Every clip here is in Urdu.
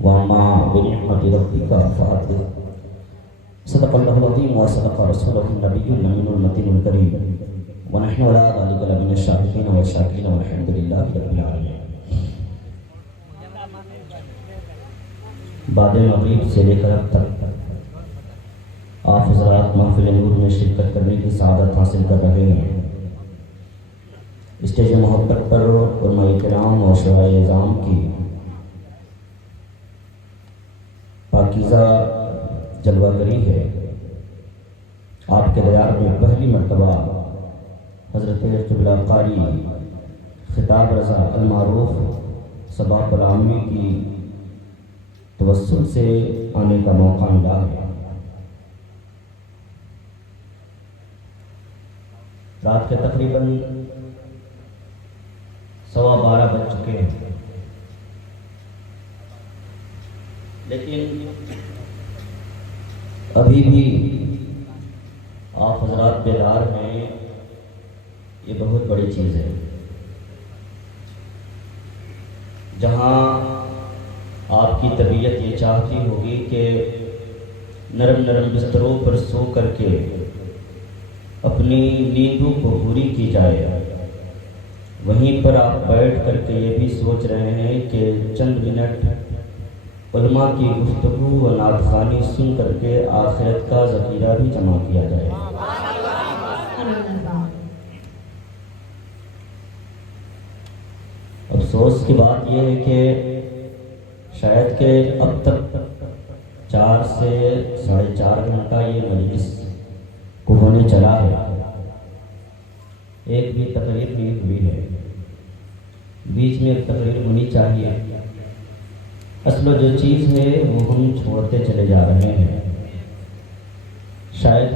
وما بنعمة ربك فحدث صدق الله العظيم وصدق رسوله النبي الأمين المتين الكريم ونحن على ذلك لمن الشاهدين والشاكرين والحمد لله رب العالمين. بعد مغرب سے لے کر اب تک آپ حضرات محفل نور میں شرکت کرنے کی سعادت حاصل کر رہے ہیں. اسٹیج محبت پر علماء کرام اور شعراء اعظام کی پاکیزہ جلوہ گری ہے. آپ کے دیار میں پہلی مرتبہ حضرت قبلہ قاری خطاب رضا المعروف صباح العامی کی توسل سے آنے کا موقع ملا ہے. رات کے تقریباً 12:15 بج چکے ہیں، لیکن ابھی بھی آپ حضرات بیدار ہیں. یہ بہت بڑی چیز ہے. جہاں آپ کی طبیعت یہ چاہتی ہوگی کہ نرم نرم بستروں پر سو کر کے اپنی نیندوں کو پوری کی جائے، وہیں پر آپ بیٹھ کر کے یہ بھی سوچ رہے ہیں کہ چند منٹ علماء کی گفتگو و نعت خوانی سن کر کے آخرت کا ذخیرہ بھی جمع کیا جائے. افسوس کی بات یہ ہے کہ شاید کہ اب تک 4 سے 4.5 گھنٹہ یہ مجلس کو ہونے چلا ہے، ایک بھی تقریر نہیں ہوئی ہے. بیچ میں ایک تقریر ہونی چاہیے. اصل جو چیز ہے وہ ہم چھوڑتے چلے جا رہے ہیں. شاید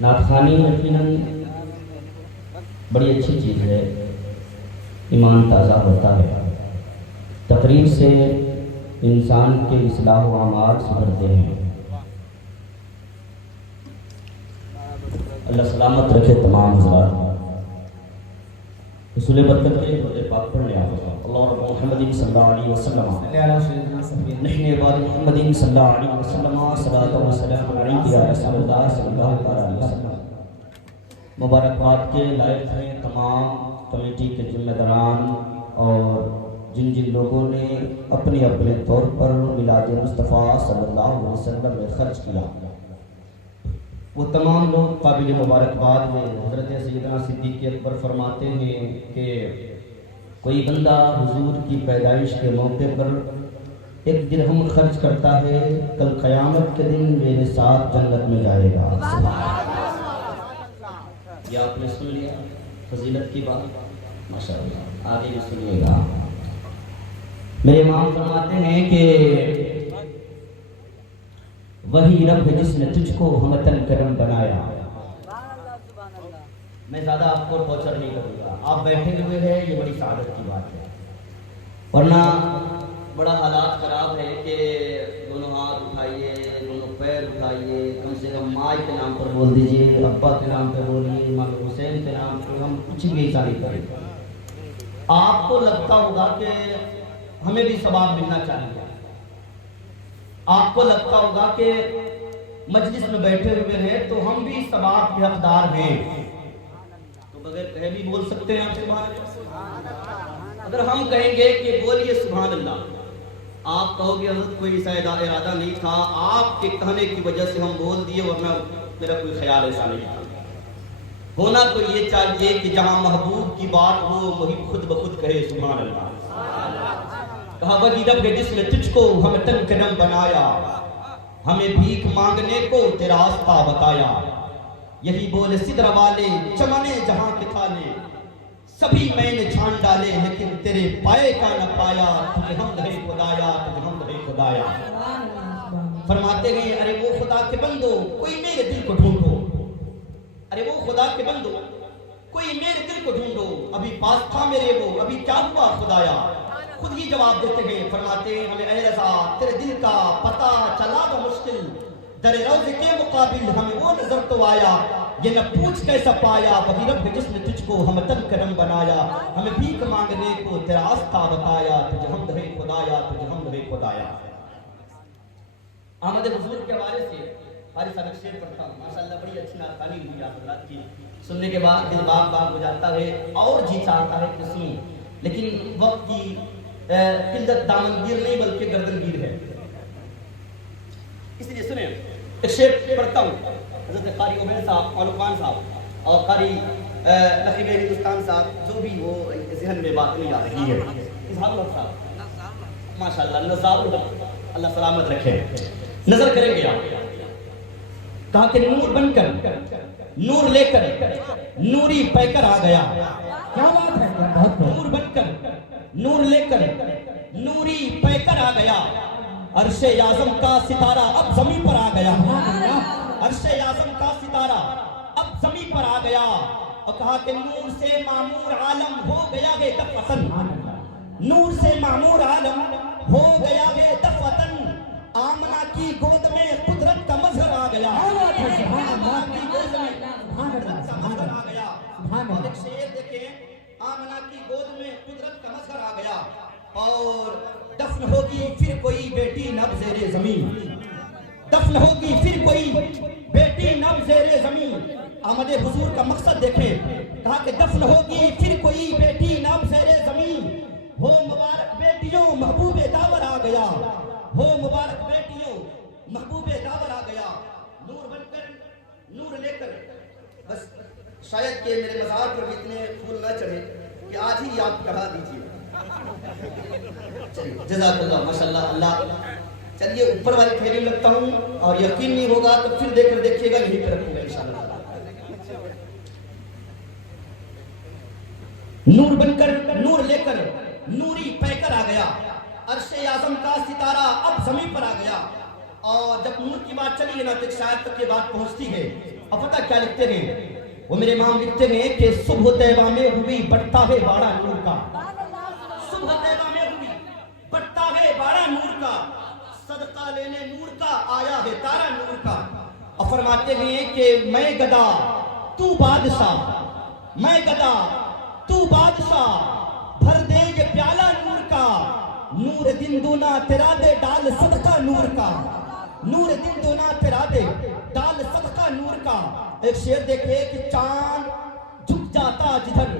نعت خوانی یقیناً بڑی اچھی چیز ہے، ایمان تازہ ہوتا ہے. تقریر سے انسان کے اصلاح و اعمال سدھرتے ہیں. اللہ سلامت رکھے تمام حضرات. رسول برکت کے درود پاک پڑھنے آپ اللہ رب محمد صلی اللہ علیہ وسلم نحن عباد محمد صلی اللہ علیہ وسلم صلاۃ و سلام علیک یا رسول اللہ صلی اللہ علیہ وسلم. مبارکباد کے لائق ہیں تمام کمیٹی کے ذمہ داران اور جن جن لوگوں نے اپنے اپنے طور پر میلاد مصطفیٰ صلی اللہ علیہ وسلم میں خرچ کیا. وہ تمام لوگ قابل مبارکباد ہیں. حضرت سیدنا صدیق اکبر فرماتے ہیں کہ کوئی بندہ حضور کی پیدائش کے موقع پر 1 درہم خرچ کرتا ہے، کل قیامت کے دن میرے ساتھ جنت میں جائے گا. یہ آپ نے سن لیا فضیلت کی بات، ماشاءاللہ. آگے بھی سنیے گا. میرے امام فرماتے ہیں کہ وہی رب جس نے تجھ کو ہمتن کرم بنایا. میں زیادہ آپ کو ٹارچر نہیں کروں گا، آپ بیٹھے ہوئے ہیں، یہ بڑی سعادت کی بات ہے. ورنہ بڑا حالات خراب ہے کہ دونوں ہاتھ اٹھائیے، دونوں پیر اٹھائیے، کم سے کم ماں کے نام پر بول دیجئے، ابا کے نام پر بولیے، امام حسین کے نام پر. ہم کچھ بھی ایسا نہیں کریں. آپ کو لگتا ہوگا کہ ہمیں بھی ثواب ملنا چاہیے. آپ کو لگتا ہوگا کہ مجلس میں بیٹھے ہوئے ہیں تو ہم بھی ثواب کے حقدار ہیں. تو بغیر کہے بھی بول سکتے ہیں آپ سبحان اللہ. اگر ہم کہیں گے کہ بولیے سبحان اللہ، آپ کہو گے حضرت کوئی ایسا ارادہ نہیں تھا، آپ کے کہنے کی وجہ سے ہم بول دیے، ورنہ میرا کوئی خیال ایسا نہیں تھا. ہونا تو یہ چاہیے کہ جہاں محبوب کی بات ہو وہی خود بخود کہے سبحان اللہ. کہا وہی رب جس نے تجھ کو ہمتن کرم بنایا، ہمیں بھیک مانگنے کو تیرا راستہ بتایا. یہی بولے سدر والے چمنے جہاں کے تھالے، سبھی میں نے چھان ڈالے لیکن تیرے پائے کا نہ پایا. تجھے حمد ہے خدایا، تجھے حمد ہے خدایا. فرماتے ہیں ارے وہ خدا کے بندو کوئی میرے دل کو ڈھونڈو، ارے وہ خدا کے بندو کوئی میرے دل کو ڈھونڈو. ابھی پاس تھا میرے وہ، ابھی کیا ہوا خدایا. خود ہی جواب دیتے ہیں، فرماتے ہیں ہمیں اے رضا تیرے دل کا پتہ چلا تو مشکل، در روضے کے مقابل ہمیں وہ نظر تو آیا. یہ نہ پوچھ کیسا پایا وہی رب جس نے تجھ کو ہم تن کرم بنایا ہمیں بھیک مانگنے کو تیرا راستہ بتایا تجھے حمد ہے خدایا تجھے حمد ہے خدایا آمد حضور کے حوالے سے حارث صاحب شعر پڑھتا ہوں ماشاءاللہ بڑی اچھی نعتانی ہوئی آپ حضرات کی سننے کے بعد دل باغ باغ ہو جاتا ہے اور جی چاہتا ہے کہ سنوں لیکن وقت کی قلت دامنگیر نہیں بلکہ گردنگیر ہے اس لیے سنیں ایک شعر پڑھتا ہوں حضرت قاری عبید صاحب علوان صاحب اور قاری نقیب ہندوستان صاحب جو بھی وہ ذہن میں بات نہیں آ رہی ہے اظہار الحق صاحب ماشاءاللہ نظار الحق اللہ سلامت رکھے نظر کریں گے آپ کہا کہ نور بن کر نور لے کر نوری پہ کر آ گیا کیا بات ہے نور بن کر نور لے کر نوری پہ کر آ گیا عرش اعظم کا ستارہ اب زمین پر آ گیا عرش اعظم کا ستارہ اب زمین پر آ گیا اور کہا کہ نور سے معمور عالم ہو گیا ہے دفعتن نور سے معمور عالم ہو گیا ہے دفعتن آمنہ کی گود میں قدرت کا مظہر آ گیا آمنہ کی گود میں قدرت کا مظہر آ گیا اور ایک شعر دیکھیں آمنہ کی گود میں قدرت کا مظہر آ گیا اور دفن ہوگی پھر کوئی بیٹی نب زیر زمین دفن ہوگی پھر کوئی بیٹی نب زیر زمین آمد حضور کا مقصد دیکھیں کہا کہ دفن ہوگی پھر کوئی بیٹی نب زیر زمین ہو مبارک بیٹیوں محبوب داور آ گیا ہو مبارک بیٹیوں محبوب داور آ گیا نور بن کر نور لے کر بس شاید کہ میرے مزار پر اتنے پھول نہ چڑھے کہ آج ہی آپ چڑھا دیجیے جزاک اللہ ماشاءاللہ اللہ چلیے اوپر والی پھیری لگتا ہوں اور یقین نہیں ہوگا تو پھر دیکھ کر دیکھیے گا یہی پہ رکھوں گا انشاءاللہ نور بن کر نور لے کر نوری پہ کر آ گیا عرش اعظم کا ستارہ اب زمین پر آ گیا اور جب نور کی بات چلی ہے نا تو شاید تک یہ بات پہنچتی ہے اور پتہ کیا لکھتے ہیں وہ میرے امام لکھتے ہیں کہ صبح طیبہ میں ہوئی بڑھتا ہے باڑا نور کا صبح طیبہ میں ہوئی بڑھتا ہے باڑا نور کا صدقہ لینے نور کا آیا ہے تارا نور کا اور فرماتے ہیں کہ میں گدا تو بادشاہ میں گدا تو بادشاہ بھر دے یہ پیالہ نور کا نور دن دونا تیرا دے ڈال صدقہ نور کا نور دن دونا تیرا دے ڈال صدقہ نور کا ایک شعر دیکھے کہ چاند جھک جاتا جدھر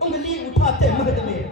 انگلی اٹھاتے مہد میں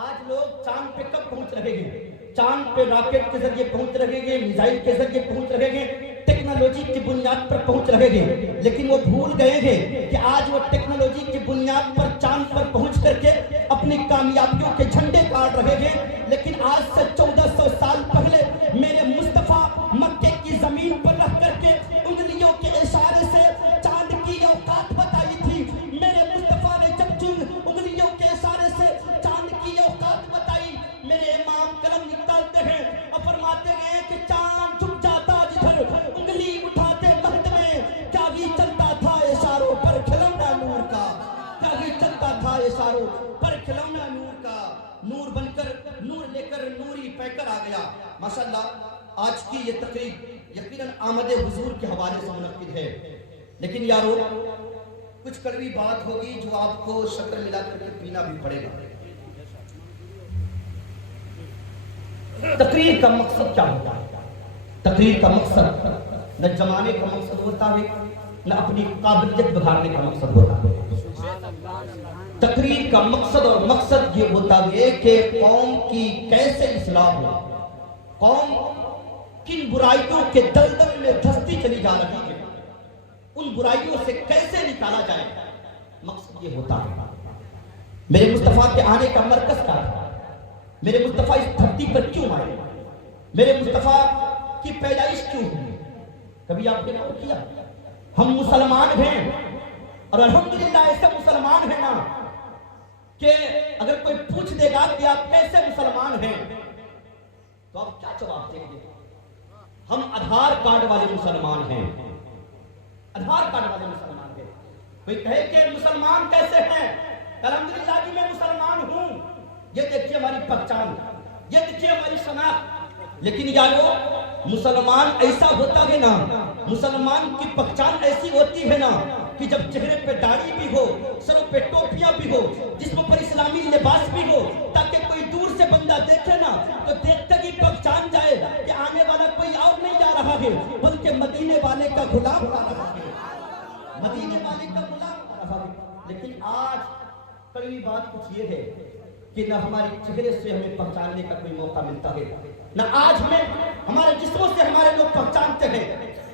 آج لوگ چاند پہ کب پہنچ رہے ہیں چاند پہ راکٹ کے ذریعے پہنچ رہے گے میزائل کے ذریعے پہنچ رہے گے ٹیکنالوجی کی بنیاد پر پہنچ رہے گے لیکن وہ بھول گئے ہیں کہ آج وہ ٹیکنالوجی کی بنیاد پر چاند پر پہنچ کر کے اپنی کامیابیوں کے جھنڈے کاٹ رہے ہیں لیکن آج سے 1400 سال پہلے میرے مصطفیٰ مکے کی زمین پر رہ کر کے انگلیوں کے اشارے سے چاند کی اوقات بتائی تھی میرے مصطفیٰ نے جب جن انگلیوں کے اشارے سے چاند کی اوقات بتائی میرے امام قلم نکالتے ہیں اور فرماتے ہیں کہ چاند جھک جاتا جدھر انگلی اٹھاتے مہد میں کیا بھی چلتا تھا اشاروں پر کھلونا نور کا کیا بھی چلتا تھا اشاروں پر کھلونا نور کا نور بن کر نور لے کر نوری پہ کر آ گیا ماشاءاللہ آج کی یہ تقریب یقیناً آمد حضور کے حوالے سے منعقد ہے لیکن یارو کچھ کڑوی بات ہوگی جو آپ کو شکر ملا کر کے پینا بھی پڑے گا تقریر کا مقصد کیا ہوتا ہے تقریر کا مقصد نہ جمانے کا مقصد ہوتا ہے نہ اپنی قابلیت بڑھانے کا مقصد ہوتا ہے تقریر کا مقصد اور مقصد یہ ہوتا ہے کہ قوم کی کیسے اصلاح ہو قوم کن برائیوں کے دلدل میں دھستی چلی جا رہی ہے ان برائیوں سے کیسے نکالا جائے مقصد یہ ہوتا ہے میرے مصطفیٰ کے آنے کا مرکز کیا ہے میرے مصطفیٰ اس دھرتی پر کیوں آئے میرے مصطفیٰ کی پیدائش کیوں ہوئی کبھی آپ نے غور کیا ہم مسلمان ہیں اور الحمدللہ ایسے مسلمان ہیں نا کہ اگر کوئی پوچھ دے گا کہ آپ کیسے مسلمان ہیں تو آپ کیا جواب دیں گے ہم آدھار کارڈ والے مسلمان ہیں آدھار کارڈ والے مسلمان ہیں کوئی کہے کہ مسلمان کیسے ہیں الحمدللہ جی میں مسلمان ہوں یہ دیکھیے ہماری پہچان یہ دیکھیے ہماری شناخت لیکن یارو مسلمان ایسا ہوتا ہے نا مسلمان کی پہچان ایسی ہوتی ہے نا کہ جب چہرے پہ داڑھی بھی ہو، سروں پہ ٹوپیاں بھی ہو، جسم پر اسلامی لباس بھی ہو، تاکہ کوئی دور سے بندہ دیکھے نا تو دیکھتے ہی پہچان جائے کہ آنے والا کوئی اور نہیں جا رہا ہے بلکہ مدینے والے کا غلام آ رہا ہے، مدینے والے کا غلام آ رہا ہے۔ لیکن آج کڑوی بات کچھ یہ ہے کہ نہ ہمارے چہرے سے ہمیں پہچاننے کا کوئی موقع ملتا ہے، نہ آج ہمیں ہمارے جسموں سے ہمارے لوگ پہچانتے ہیں،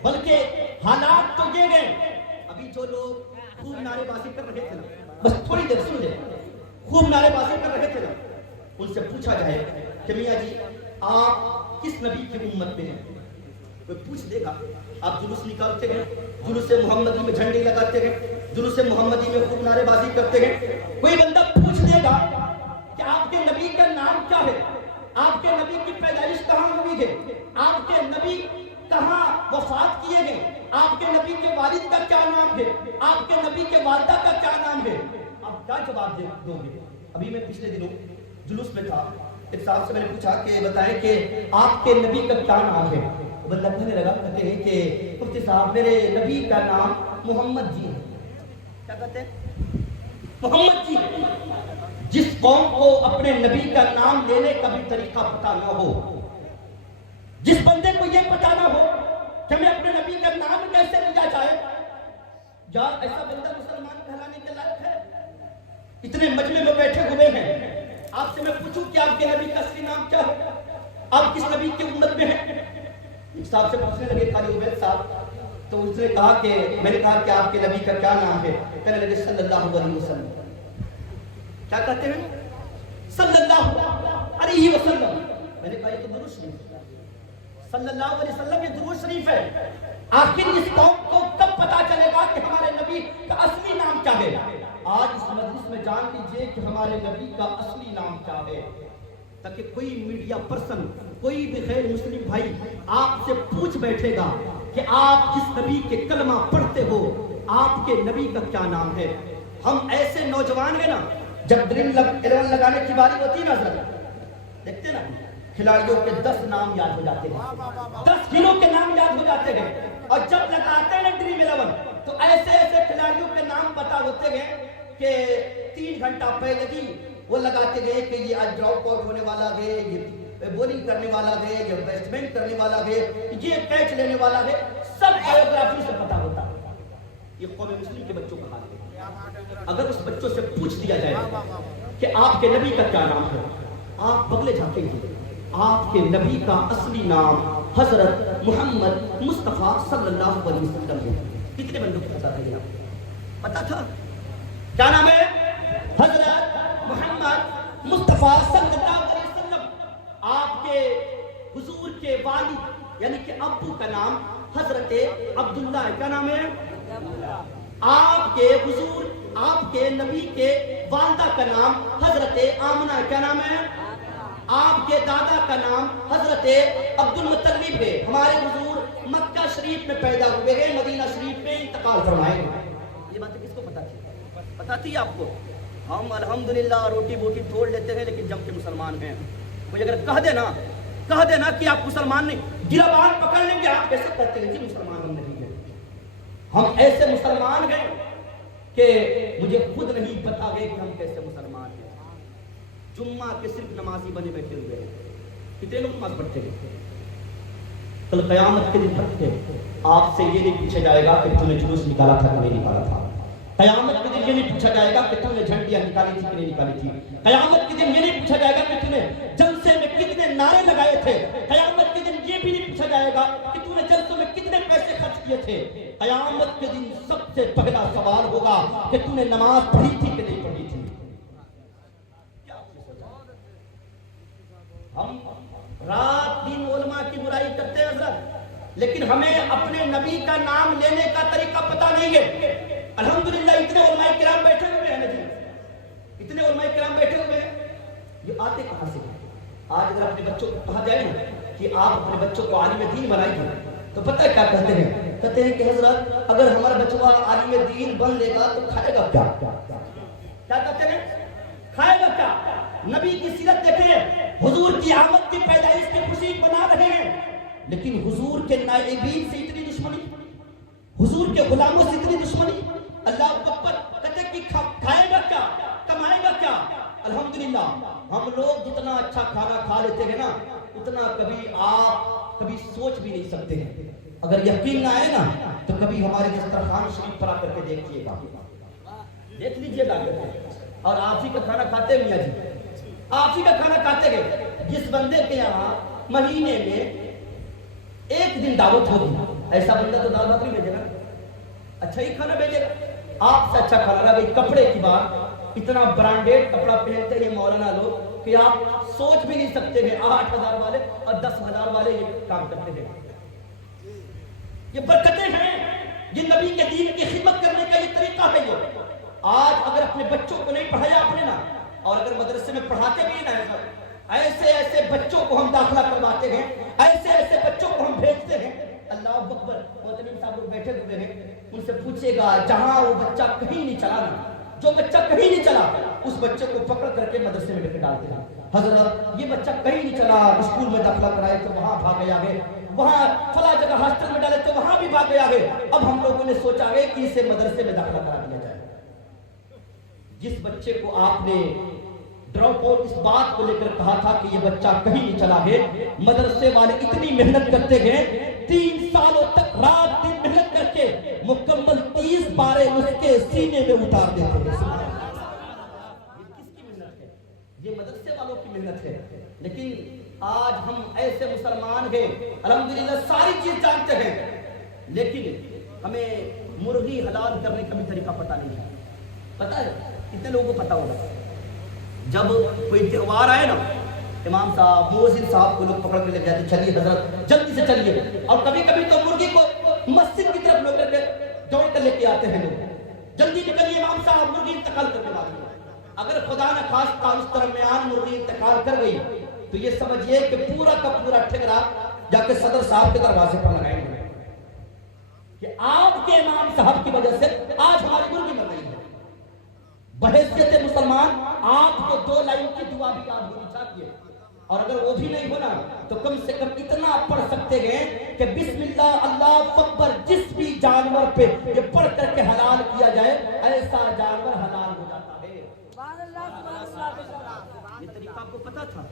بلکہ حالات تو یہ گئے۔ ابھی جو لوگ خوب نعرے بازی کر رہے تھے نا، بس تھوڑی دیر سن لیں، خوب نعرے بازی کر رہے تھے نا، ان سے پوچھا جائے کہ میاں جی آپ کس نبی کی امت میں ہیں؟ کوئی پوچھ دے گا آپ جلوس نکالتے ہیں، جلوس محمدی میں جھنڈے لگاتے ہیں، جلوس محمدی میں خوب نعرے بازی کرتے ہیں، کوئی بندہ پوچھ دے گا کہ آپ کے نبی کا نام کیا ہے، آپ کے نبی کی پیدائش کہاں ہوئی ہے، آپ کے نبی کہاں وفات کیے گئے، آپ کے نبی کے والد کا کیا نام ہے، آپ کے نبی کے والدہ کا کیا نام ہے، آپ کیا جواب دو گے؟ ابھی میں پچھلے دنوں جلوس میں تھا، ایک صاحب سے میں نے پوچھا کہ بتائیں کہ آپ کے نبی کا کیا نام ہے؟ وہ بندہ کہنے لگا، کہتے ہیں کہ مفتی صاحب میرے نبی کا نام محمد جی ہے۔ کیا کہتے ہیں؟ محمد جی۔ جس قوم کو اپنے نبی کا نام لینے کا بھی طریقہ پتا نہ ہو، جس بندے کو یہ پتا نہ ہو کہ میں اپنے نبی کا نام کیسے لیا جائے، کیا ایسا بندہ مسلمان کہلانے کے لائق ہے؟ اتنے مجمع میں بیٹھے ہوئے ہیں، آپ سے میں پوچھوں کہ آپ کے نبی کا اصلی نام کیا ہے، آپ کس نبی کی امت میں ہیں؟ ایک صاحب سے پوچھنے لگے قاری عبید صاحب، تو اس نے کہا کہ میں نے کہا کہ آپ کے نبی کا کیا نام ہے؟ کہنے لگے صلی اللہ علیہ وسلم۔ کیا کہتے ہیں؟ صلی اللہ علیہ وسلم۔ میں نے کہا یہ تو درود شریف ہے، صلی اللہ علیہ وسلم یہ درود شریف ہے، آخر اس قوم کو کب پتا چلے گا کہ ہمارے نبی کا اصلی نام کیا ہے؟ آج اس مجلس میں جان لیجئے کہ ہمارے نبی کا اصلی نام کیا ہے، تاکہ کوئی میڈیا پرسن، کوئی بھی غیر مسلم بھائی آپ سے پوچھ بیٹھے گا کہ آپ جس نبی کے کلمہ پڑھتے ہو آپ کے نبی کا کیا نام ہے۔ ہم ایسے نوجوان ہیں نا، جب ڈریم 11 لگانے کی باری ہوتی ہے نا حضرت، دیکھتے نا کھلاڑیوں کے 10 نام یاد ہو جاتے ہیں، 10 ہیرو کے نام یاد ہو جاتے ہیں، اور جب لگاتے ہیں نا ڈریم 11 تو ایسے ایسے کھلاڑیوں کے نام پتا ہوتے ہیں کہ 3 گھنٹہ پہلے ہی وہ لگاتے گئے کہ یہ آج ڈراپ آؤٹ ہونے والا ہے، یہ بولنگ کرنے والا ہے، یہ بیٹسمین کرنے والا ہے، یہ کیچ لینے والا ہے، سب بایوگرافی سے پتا ہوتا ہے۔ یہ قوم مسلم کے بچوں کا حال ہے۔ اگر اس بچوں سے پوچھ دیا جائے کہ آپ کے نبی کا کیا نام ہے، آپ بگلے جھانکیں گے۔ آپ کے نبی کا اصلی نام حضرت محمد مصطفیٰ صلی اللہ علیہ وسلم ہے۔ کتنے بندوں کو پتا تھا؟ پتا تھا کیا نام ہے؟ حضرت محمد مصطفیٰ صلی اللہ علیہ وسلم۔ آپ کے حضور کے والد یعنی کہ ابو کا نام حضرت عبداللہ ہے۔ کیا نام ہے؟ آپ کے حضور، آپ کے نبی کے والدہ کا نام حضرت آمنہ، کیا نام ہے؟ آپ کے دادا کا نام حضرت عبد المطلب ہے۔ ہمارے حضور مکہ شریف میں پیدا ہوئے گئے، مدینہ شریف میں انتقال فرمائے گئے۔ یہ باتیں کس کو پتا تھی؟ پتا تھی آپ کو؟ ہم الحمدللہ روٹی بوٹی توڑ لیتے ہیں لیکن جم کے مسلمان ہیں۔ کوئی اگر کہہ دینا کہ آپ مسلمان نہیں، گربان پکڑ لیں گے، آپ کیسے کہتے ہیں کہ مسلمان ہم نہیں ہیں؟ ہم ایسے مسلمان ہیں کہ مجھے خود نہیں پتا ہے کہ ہم کیسے مسلمان ہیں۔ جمعہ کے صرف نمازی بنے بیٹھے ہوئے ہیں، کتنے لوگ نماز پڑھتے ہیں؟ کل قیامت کے دن پڑھتے ہیں۔ آپ سے یہ نہیں پوچھا جائے گا کہ تم نے جلوس نکالا تھا کہ نہیں نکالا تھا۔ قیامت کے دن یہ نہیں پوچھا جائے گا کہ تم نے جھنڈیاں نکالی تھی کہ نہیں نکالی تھی۔ قیامت کے دن یہ نہیں پوچھا جائے گا کہ تم نے جلسے میں کتنے نعرے لگائے تھے۔ قیامت کے دن یہ بھی نہیں پوچھا جائے گا کہ تم نے جلسوں میں کتنے پیسے خرچ کیے تھے۔ قیامت کے دن سب سے پہلا سوال ہوگا کہ تم نے نماز پڑھی تھی کہ نہیں پڑھی تھی۔ ہم رات دن علماء کی برائی کرتے ہیں حضرت، لیکن ہمیں اپنے نبی کا نام لینے کا طریقہ پتا نہیں ہے۔ الحمدللہ اتنے علماء کرام بیٹھے ہوئے ہیں جی، اتنے علماء کرام بیٹھے ہوئے ہیں، یہ آتے کہاں سے؟ آج اگر اپنے بچوں کو کہا جائے نا کہ آپ اپنے بچوں کو عالم دین بنائیے تو پتہ ہے کیا کہتے ہیں؟ کہتے ہیں کہ حضرت اگر ہمارا بچہ عالم دین بن لے گا تو کھائے گا کیا؟ کیا کہتے ہیں؟ کھائے گا کیا؟ نبی کی سیرت دیکھیں، حضور کی آمد کی پیدائش کی خوشی منا رہے ہیں، لیکن حضور کے نائبین سے اتنی دشمنی، حضور کے غلاموں سے اتنی دشمنی، اللہ اکبر، کہتے کہ کھائے گا کیا، کمائے گا کیا؟ الحمدللہ ہم لوگ جتنا اچھا کھانا کھا لیتے ہیں نا، اتنا کبھی آپ کبھی سوچ بھی نہیں سکتے ہیں۔ اگر یقین نہ آئے نا تو کبھی ہمارے دسترخوان شریف پر آ کر کے دیکھیے گا، دیکھ لیجیے گا، اور آپ ہی کا کھانا کھاتے میاں جی، آپ ہی کا کھانا کھاتے گئے۔ جس بندے کے یہاں مہینے میں ایک دن دعوت ہوگی، ایسا بندہ تو دال بھات نہیں بھیجے گا، اچھا ہی کھانا بھیجے گا، آپ سے اچھا کھانا رہا۔ کپڑے کی بات، اتنا برانڈیڈ کپڑا پہنتے ہیں مولانا لوگ کہ آپ سوچ بھی نہیں سکتے ہیں 8,000 والے اور 10,000 والے یہ کام کرتے ہیں۔ یہ برکتیں ہیں، یہ نبی کے دین کی خدمت کرنے کا یہ طریقہ ہے۔ یہ آج اگر اپنے بچوں کو نہیں پڑھایا آپ نے نا، اور اگر مدرسے میں پڑھاتے بھی نا، ایسے ایسے بچوں کو ہم داخلہ کرواتے ہیں، ایسے ایسے بچوں کو ہم بھیجتے ہیں، اللہ اکبر۔ محترم صاحب لوگ بیٹھے ہوئے ہیں، ان سے پوچھے گا جہاں وہ بچہ کہیں نہیں چلا نا، جو بچہ کہیں نہیں چلا اس بچے کو پکڑ کر کے مدرسے میں لے کے ڈالتے ہیں۔ حضرت یہ بچہ کہیں نہیں چلا، اسکول میں داخلہ کرائے تو وہاں بھاگے آگے، وہاں فلاں جگہ ہاسٹل میں ڈالے تو وہاں بھی بھاگے آگے۔ اب ہم لوگوں نے سوچا ہے کہ اسے مدرسے میں داخلہ کرا دیا جائے۔ جس بچے کو آپ نے ڈراپ آؤٹ اس بات کو لے کر کہا تھا کہ یہ بچہ کہیں نہیں چلا ہے، مدرسے والے اتنی محنت کرتے ہیں، 3 سالوں تک رات دن محنت کر کے مکمل 30 پارے اس کے سینے میں اتار دیتے ہیں۔ یہ کس کی محنت ہے؟ یہ مدرسے والوں کی محنت ہے۔ لیکن آج ہم ایسے مسلمان ہیں، الحمدللہ ساری چیز جانتے ہیں، لیکن ہمیں مرغی حلال کرنے کا بھی طریقہ پتہ نہیں ہے۔ پتہ ہے کتنے لوگوں کو پتہ ہوگا؟ جب کوئی تہوار آئے نا، امام صاحب مؤذن صاحب کو لوگ پکڑ کے لے جاتے، چلیے حضرت جلدی سے چلیے، اور کبھی کبھی تو مرغی کو مسجد کی طرف لوگ دوڑ کر لے کے آتے ہیں، لوگ جلدی نکلیے امام صاحب مرغی انتقال کر کے لاتے ہیں۔ اگر خدا نہ خواستہ اس درمیان مرغی انتقال کر گئی تو یہ سمجھیے کہ پورا کا پورا ٹھکرا جا کے صدر صاحب کے دروازے پر لگائیں گے کہ آپ کے امام صاحب کی وجہ سے آج ہماری مرغی مر رہی ہے۔ بحیثیت مسلمان آپ کو 2 لائن کی دعا بھی یاد ہونی چاہیے، اور اگر وہ بھی نہیں ہونا تو کم سے کم اتنا پڑھ سکتے ہیں کہ بسم اللہ اللہ اکبر، جس بھی جانور پہ یہ پڑھ کر کے حلال کیا جائے ایسا جانور حلال ہو جاتا ہے۔ یہ طریقہ آپ کو پتا تھا؟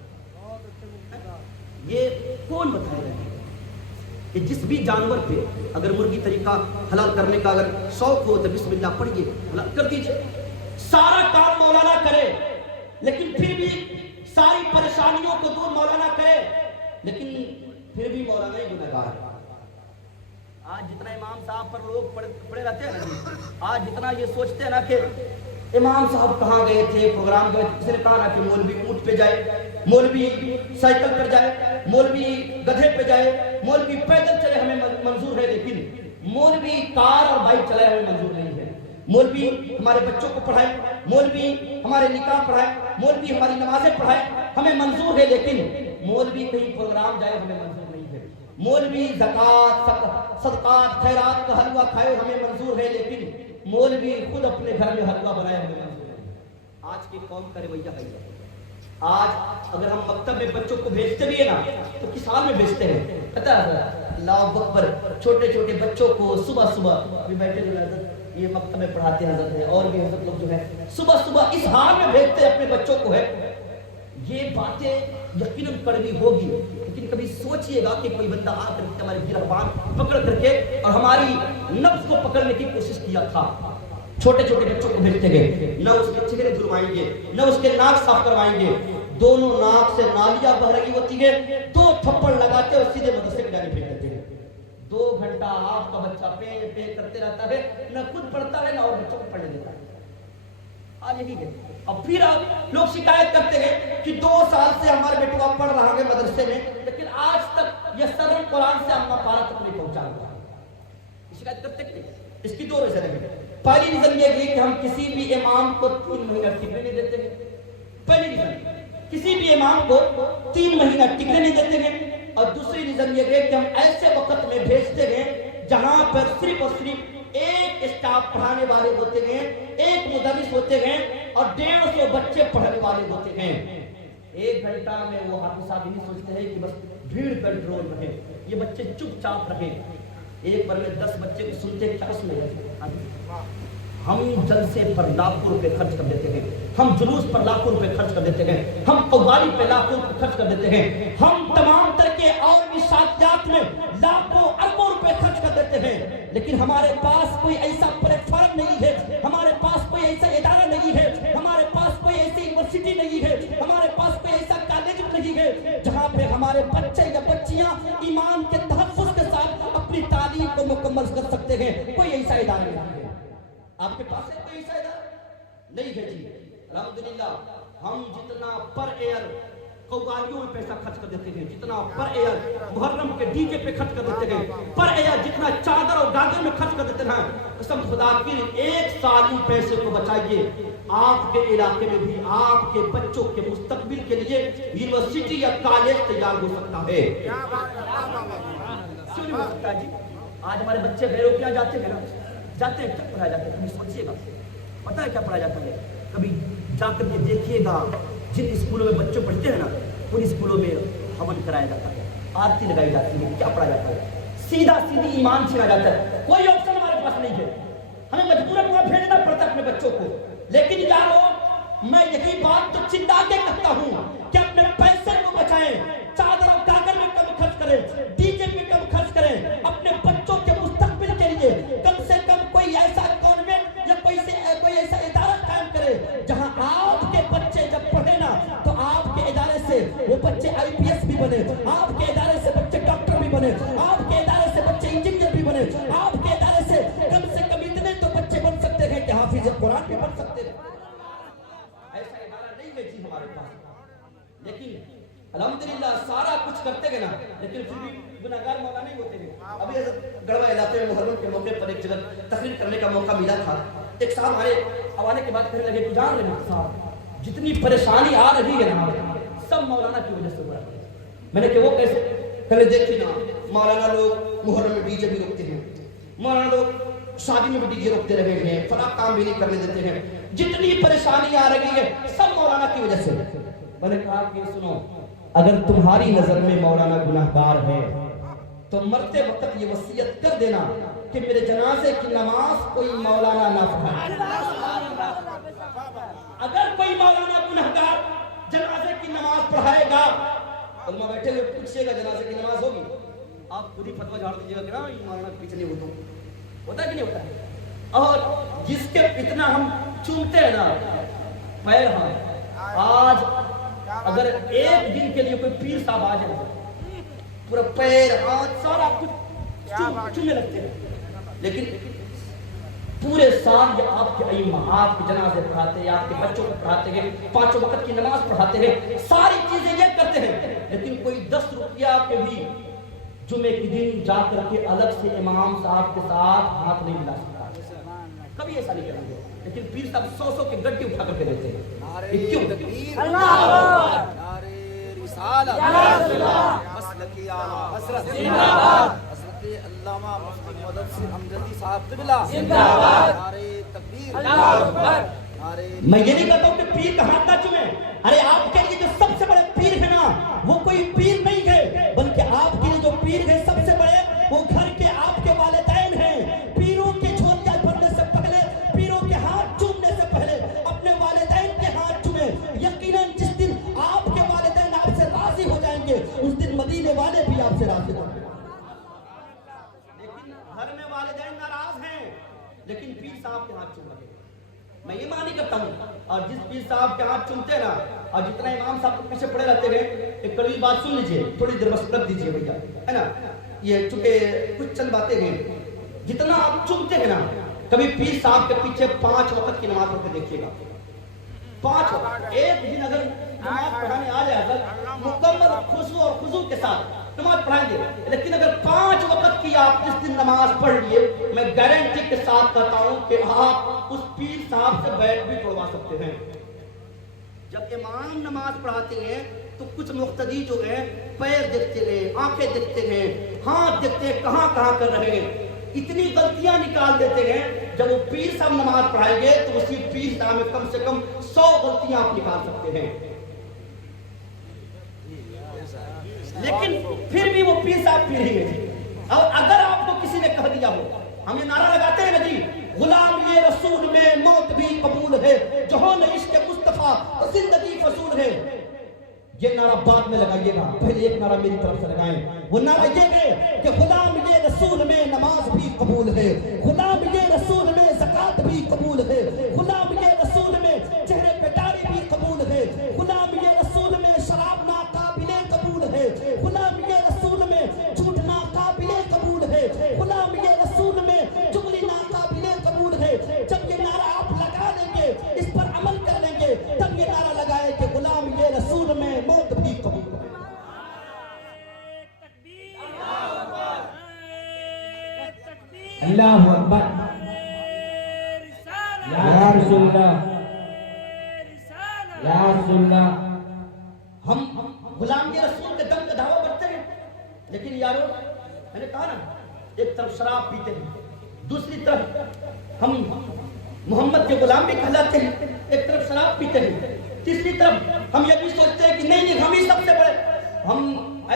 یہ کون بتائے گا کہ جس بھی جانور پہ اگر مرغی طریقہ حلال کرنے کا اگر شوق ہو تو بسم اللہ پڑھیے، حلال کر دیجیے۔ سارا کام مولانا کرے لیکن پھر بھی ساری پریشانیوں کو دور مولانا کرے، لیکن پھر بھی مولانا ہی گنہگار ہے۔ آج جتنا امام صاحب پر لوگ پڑے رہتے ہیں نا، آج جتنا یہ سوچتے ہیں نا کہ امام صاحب کہاں گئے تھے، پروگرام گئے تھے، کسی نے کہا نا کہ مولوی اونٹ پہ جائے، مولوی سائیکل پر جائے، مولوی گدھے پہ جائے، مولوی پیدل چلے ہمیں منظور ہے، لیکن مولوی کار اور بائک چلائے ہمیں منظور نہیں ہے۔ مولوی ہمارے بچوں کو پڑھائے، مولوی ہمارے نکاح پڑھائے، مولوی ہماری نمازیں پڑھائے ہمیں منظور ہے، لیکن مولوی کہیں پروگرام جائے ہمیں منظور نہیں ہے۔ مولوی زکوٰۃ صدقات خیرات کا حلوہ کھائے ہمیں منظور ہے، لیکن مولوی خود اپنے گھر میں حلوہ بنائے ہمیں منظور ہے۔ آج کی قوم کا رویہ ہے۔ آج اگر ہم مکتب میں بچوں کو بھیجتے بھی ہیں نا تو کس حال میں بھیجتے ہیں پتہ ہے؟ اللہ اکبر، چھوٹے چھوٹے بچوں کو صبح صبح بھی بیٹھے ہوئے حضرت یہ مکتب میں پڑھاتے ہیں، حضرت ہیں اور بھی حضرت لوگ جو ہے صبح صبح اس حال میں بھیجتے ہیں اپنے بچوں کو ہے۔ یہ باتیں یقیناً کڑوی ہوگی، لیکن کبھی سوچئے گا کہ کوئی بندہ آ کر کے ہمارے گرہبان پکڑ کر کے اور ہماری نفس کو پکڑنے کی کوشش کیا تھا۔ چھوٹے چھوٹے بچوں کو بھیجتے گئے، نہ اس کے چہرے دھلوائیں گے، نہ اس کے ناک صاف کروائیں گے، دونوں ناک سے نالیاں بہ رہی ہوتی ہے، 2 تھپڑ لگاتے اور سیدھے مدرسے کی جانب بھیج دیتے ہیں۔ 2 گھنٹہ آپ کا بچہ پے کرتے رہتا ہے، نہ خود پڑھتا ہے نہ اور بچوں کو پڑھنے دیتا ہے۔ آج یہی ہے۔ اب پھر آپ لوگ شکایت کرتے ہیں کہ 2 سال سے ہمارے بیٹا پڑھ رہا ہے مدرسے میں، لیکن آج تک یہ سر قرآن سے اما پارا تک نہیں پہنچا ہوا ہے۔ شکایت کرتے ہیں۔ اس کی 2 وجہ ہے۔ پہلی ریزن یہ ہے کہ ہم کسی بھی امام کو 3 مہینہ ٹکنے نہیں دیتے ہیں۔ پہلی ریزن کسی بھی امام کو 3 مہینہ ٹکنے نہیں دیتے ہیں، اور دوسری ریزن یہ ہے کہ ہم ایسے وقت میں بھیجتے ہیں جہاں پر صرف اور صرف ایک اسٹاف پڑھانے والے ہوتے ہیں، ایک مدرس ہوتے ہیں اور 150 بچے پڑھنے والے ہوتے ہیں۔ 1 گھنٹہ میں وہ حافظ صاحب نہیں سوچتے ہیں کہ بس بھیڑ کنٹرول رہے، یہ بچے چپ چاپ رہے۔ ایک بار میں 10 بچے کو سنتے کیا سنے گا؟ ہم جلسے پر لاکھوں روپے خرچ کر دیتے ہیں, ہم جلوس پر لاکھوں روپے خرچ کر دیتے ہیں, ہم قوالی پہ لاکھوں روپے خرچ کر دیتے ہیں, ہم تمام طرح کے اور بھی شادیات میں لاکھوں اربوں روپے خرچ کر دیتے ہیں, لیکن ہمارے پاس کوئی ایسا پلیٹ فارم نہیں ہے, ہمارے پاس کوئی ایسا ادارہ نہیں ہے, ہمارے پاس کوئی ایسی یونیورسٹی نہیں ہے, ہمارے پاس کوئی ایسا کالج نہیں ہے جہاں پہ ہمارے بچے یا بچیاں ایمان کے تحفظ کے ساتھ اپنی تعلیم کو مکمل کر سکتے ہیں. کوئی ایسا ادارہ نہیں ہے. آپ کے پاس ہے کوئی ایسا ادارہ؟ نہیں ہے جی. الحمدللہ ہم جتنا پر ایئر قوالیوں میں پیسہ خرچ کر دیتے ہیں, جتنا پر ایئر محرم کے ڈی جے پہ خرچ کر دیتے ہیں, پر ایئر جتنا چادر اور گاگر میں خرچ کر دیتے ہیں, قسم خدا کی ایک سال ان پیسے کو بچائیے, آپ کے علاقے میں بھی آپ کے بچوں کے مستقبل کے لیے یونیورسٹی یا کالج تیار ہو سکتا ہے. کیوں نہیں ہو سکتا جی؟ آج ہمارے بچے غیروں کے یہاں جاتے ہیں نا, جاتے ہیں کیا پڑھایا جاتا ہے؟ کبھی سوچیے گا, پتہ ہے کیا پڑھایا جاتا ہے؟ کبھی جا کر کے دیکھیے گا, جن اسکولوں میں بچے پڑھتے ہیں نا ان اسکولوں میں ہون کرایا جاتا ہے, آرتی لگائی جاتی ہے, کیا پڑھایا جاتا ہے؟ سیدھا سیدھی ایمان چھینا جاتا ہے. کوئی آپشن ہمارے پاس نہیں ہے, ہمیں مجبوراً وہاں بھیجنا پڑتا ہے اپنے بچوں کو. لیکن یارو میں یہی بات تو چنتا کے کہتا ہوں کہ اپنے پیسے کو بچائیں, چادر اور گاگر میں کم خرچ کریں, ڈی جے میں کم خرچ کریں, اپنے بچوں کے مستقبل کے لیے کم سے کم کوئی ایسا کانوینٹ یا کوئی ایسا ادارہ قائم کرے جہاں آپ کے بچے جب پڑھے نا تو آپ کے ادارے سے وہ بچے IPS بھی بنے, آپ کے ادارے سے بچے ڈاکٹر بھی بنے, آپ کے ادارے سے بچے انجینئر بھی بنے, آپ کے ادارے سے کم اتنے تو بچے بن سکتے ہیں کہ حافظ قرآن بھی بن سکتے ہیں. ایسا ادارہ نہیں ہے جی ہمارے پاس. لیکن الحمدللہ سارا کچھ کرتے گئے نا, لیکن پھر بھی گناہگار مولا نہیں ہوتے ہیں. ابھی گڑھوا علاقے میں محرم کے موقع پر ایک جگہ تقریر کرنے کا موقع ملا تھا. ایک صاحب ہمارے آوانے کے بعد کہنے لگے کہ جان رہے صاحب جتنی پریشانی آ رہی ہے نا سب مولانا کی وجہ سے ہو رہا ہے. میں نے کہ وہ کیسے؟ پہلے دیکھیے نا, مولانا لوگ محرم میں ڈی جے بھی روکتے ہیں, مولانا لوگ شادی میں بھی ڈی جے روکتے رہے ہیں, فلاں کام بھی نہیں کرنے دیتے ہیں, جتنی پریشانی آ رہی ہے سب مولانا کی وجہ سے. میں نے کہا کہ سنو, اگر تمہاری نظر میں مولانا گناہگار ہے تو مرتے وقت یہ وصیت کر دینا کہ میرے جنازے کی نماز کوئی مولانا نہ پڑھائے. اگر کوئی مولانا گناہگار جنازے کی نماز پڑھائے گا, علماء بیٹھے ہوئے پوچھئے گا جنازے کی نماز ہوگی, آپ خود ہی فتویٰ جھاڑ دیجیے گا کہ نا مولانا کے پیچھے نہیں ہوتا ہے کہ نہیں ہوتا ہے. اور جس کے اتنا ہم چومتے ہیں نا پیر, آج اگر ایک دن کے لیے کوئی پیر صاحب آ جائے پورا پیر ہاتھ سارا کچھ چومنے لگتے ہیں, لیکن پورے سال یہ آپ کے ائمہ آپ کے جنازے پڑھاتے ہیں, آپ کے بچوں کو پڑھاتے ہیں, 5 وقت کی نماز پڑھاتے ہیں, ساری چیزیں یہ کرتے ہیں, لیکن کوئی 10 روپیہ کے بھی جمعے کے دن جا کر کے الگ سے امام صاحب کے ساتھ ہاتھ نہیں ملا سکتا. کبھی ایسا نہیں کریں گے. لیکن پیر صاحب 100 کے گڈے اٹھا کر کے دیتے ہیں. کیوں؟ علامہ مفتی مدثر امجدی صاحب قبلہ نعرہ تکبیر. میں یہ نہیں کہتا ہوں کہ پیر کا ہاتھ نہ چومیں. ارے آپ کے لیے جو سب سے بڑے پیر ہے نا وہ کوئی پیر نہیں ہے, بلکہ آپ کے لیے جو پیر ہے سب سے بڑے وہ گھر کے آپ کے والدین ہیں. پیروں کے جھولیاں بھرنے سے پہلے, پیروں کے ہاتھ چومنے سے پہلے اپنے والدین کے ہاتھ چومیں. یقیناً جس دن آپ کے والدین آپ سے راضی ہو جائیں گے اس دن مدینے والے بھی آپ سے راضی ہوں گے. گھر میں والدین ناراض ہیں لیکن پیر صاحب کے ہاتھ چوم رہے ہیں. میں یہ معنی کرتا ہوں, اور جس پیر صاحب کے ہاتھ چومتے نا اور جتنا امام صاحب کو پیچھے پڑے رہتے ہیں, ایک کڑوی بات سن لیجئے, تھوڑی دیر بس رکھ دیجئے بھیا, ہے نا. یہ چونکہ کچھ چند باتیں ہیں, جتنا آپ چومتے ہیں نا کبھی پیر صاحب کے پیچھے 5 وقت کی نماز پڑھ کے دیکھیے گا. 5 وقت ایک دن اگر نماز پڑھانے آ جائے اگر مکمل خشوع اور خضوع کے ساتھ نماز پڑھائیں گے, لیکن اگر 5 وقت کی آپ اس دن نماز پڑھ لیے, میں گارنٹی کے ساتھ کہتا ہوں کہ آپ اس پیر صاحب سے بیعت بھی توڑوا سکتے ہیں. جب امام نماز پڑھاتے ہیں تو کچھ مقتدی جو ہیں پیر دیکھتے ہیں, آنکھیں دیکھتے ہیں, ہاتھ دیکھتے ہیں کہاں کہاں کر رہے ہیں, اتنی غلطیاں نکال دیتے ہیں. جب وہ پیر صاحب نماز پڑھائیں گے تو اسی پیر صاحب میں کم سے کم 100 غلطیاں آپ نکال سکتے ہیں. لیکن پھر بھی وہ پیر صاحب پیر ہی ہے جی. اور اگر آپ کو کسی نے کہہ دیا ہو, ہم یہ نعرہ لگاتے ہیں نا جی غلام یہ رسول میں موت بھی قبول ہے، جو ہو نہ عشق مصطفیٰ تو زندگی فضول ہے۔ یہ نعرہ بعد میں لگائیے گا، پہلے ایک نعرہ میری طرف سے لگائیں۔ وہ نعرہ یہ ہے کہ غلام یہ رسول میں نماز بھی قبول ہے، غلام یہ رسول میں زکوٰۃ بھی قبول ہے، غلام یہ رسول میں چہرے پہ داڑھی بھی قبول ہے، غلام یہ رسول میں شراب ناقابل قبول ہے، غلام یہ رسول میں جھوٹ ناقابل قبول ہے، غلام یہ رسول میں چغلی ناقابل قبول ہے۔ جب یہ نعرہ آپ لگا لیں گے، اس پر عمل کر لیں گے، تب یہ نعرہ لگائے کہ غلام یہ رسول میں موت بھی قبول ہے۔ اللہ اکبر، یا رسول اللہ، یا رسول اللہ۔ ہم غلام کے رسول کے دم کا دعویٰ کرتے ہیں، لیکن یارو میں نے کہا نا، ایک طرف شراب پیتے ہیں، دوسری طرف ہم محمد کے غلام بھی کہلاتے ہیں، ایک طرف شراب پیتے ہیں، تیسری طرف ہم یہ بھی سوچتے ہیں کہ نہیں ہم ہی سب سے بڑے، ہم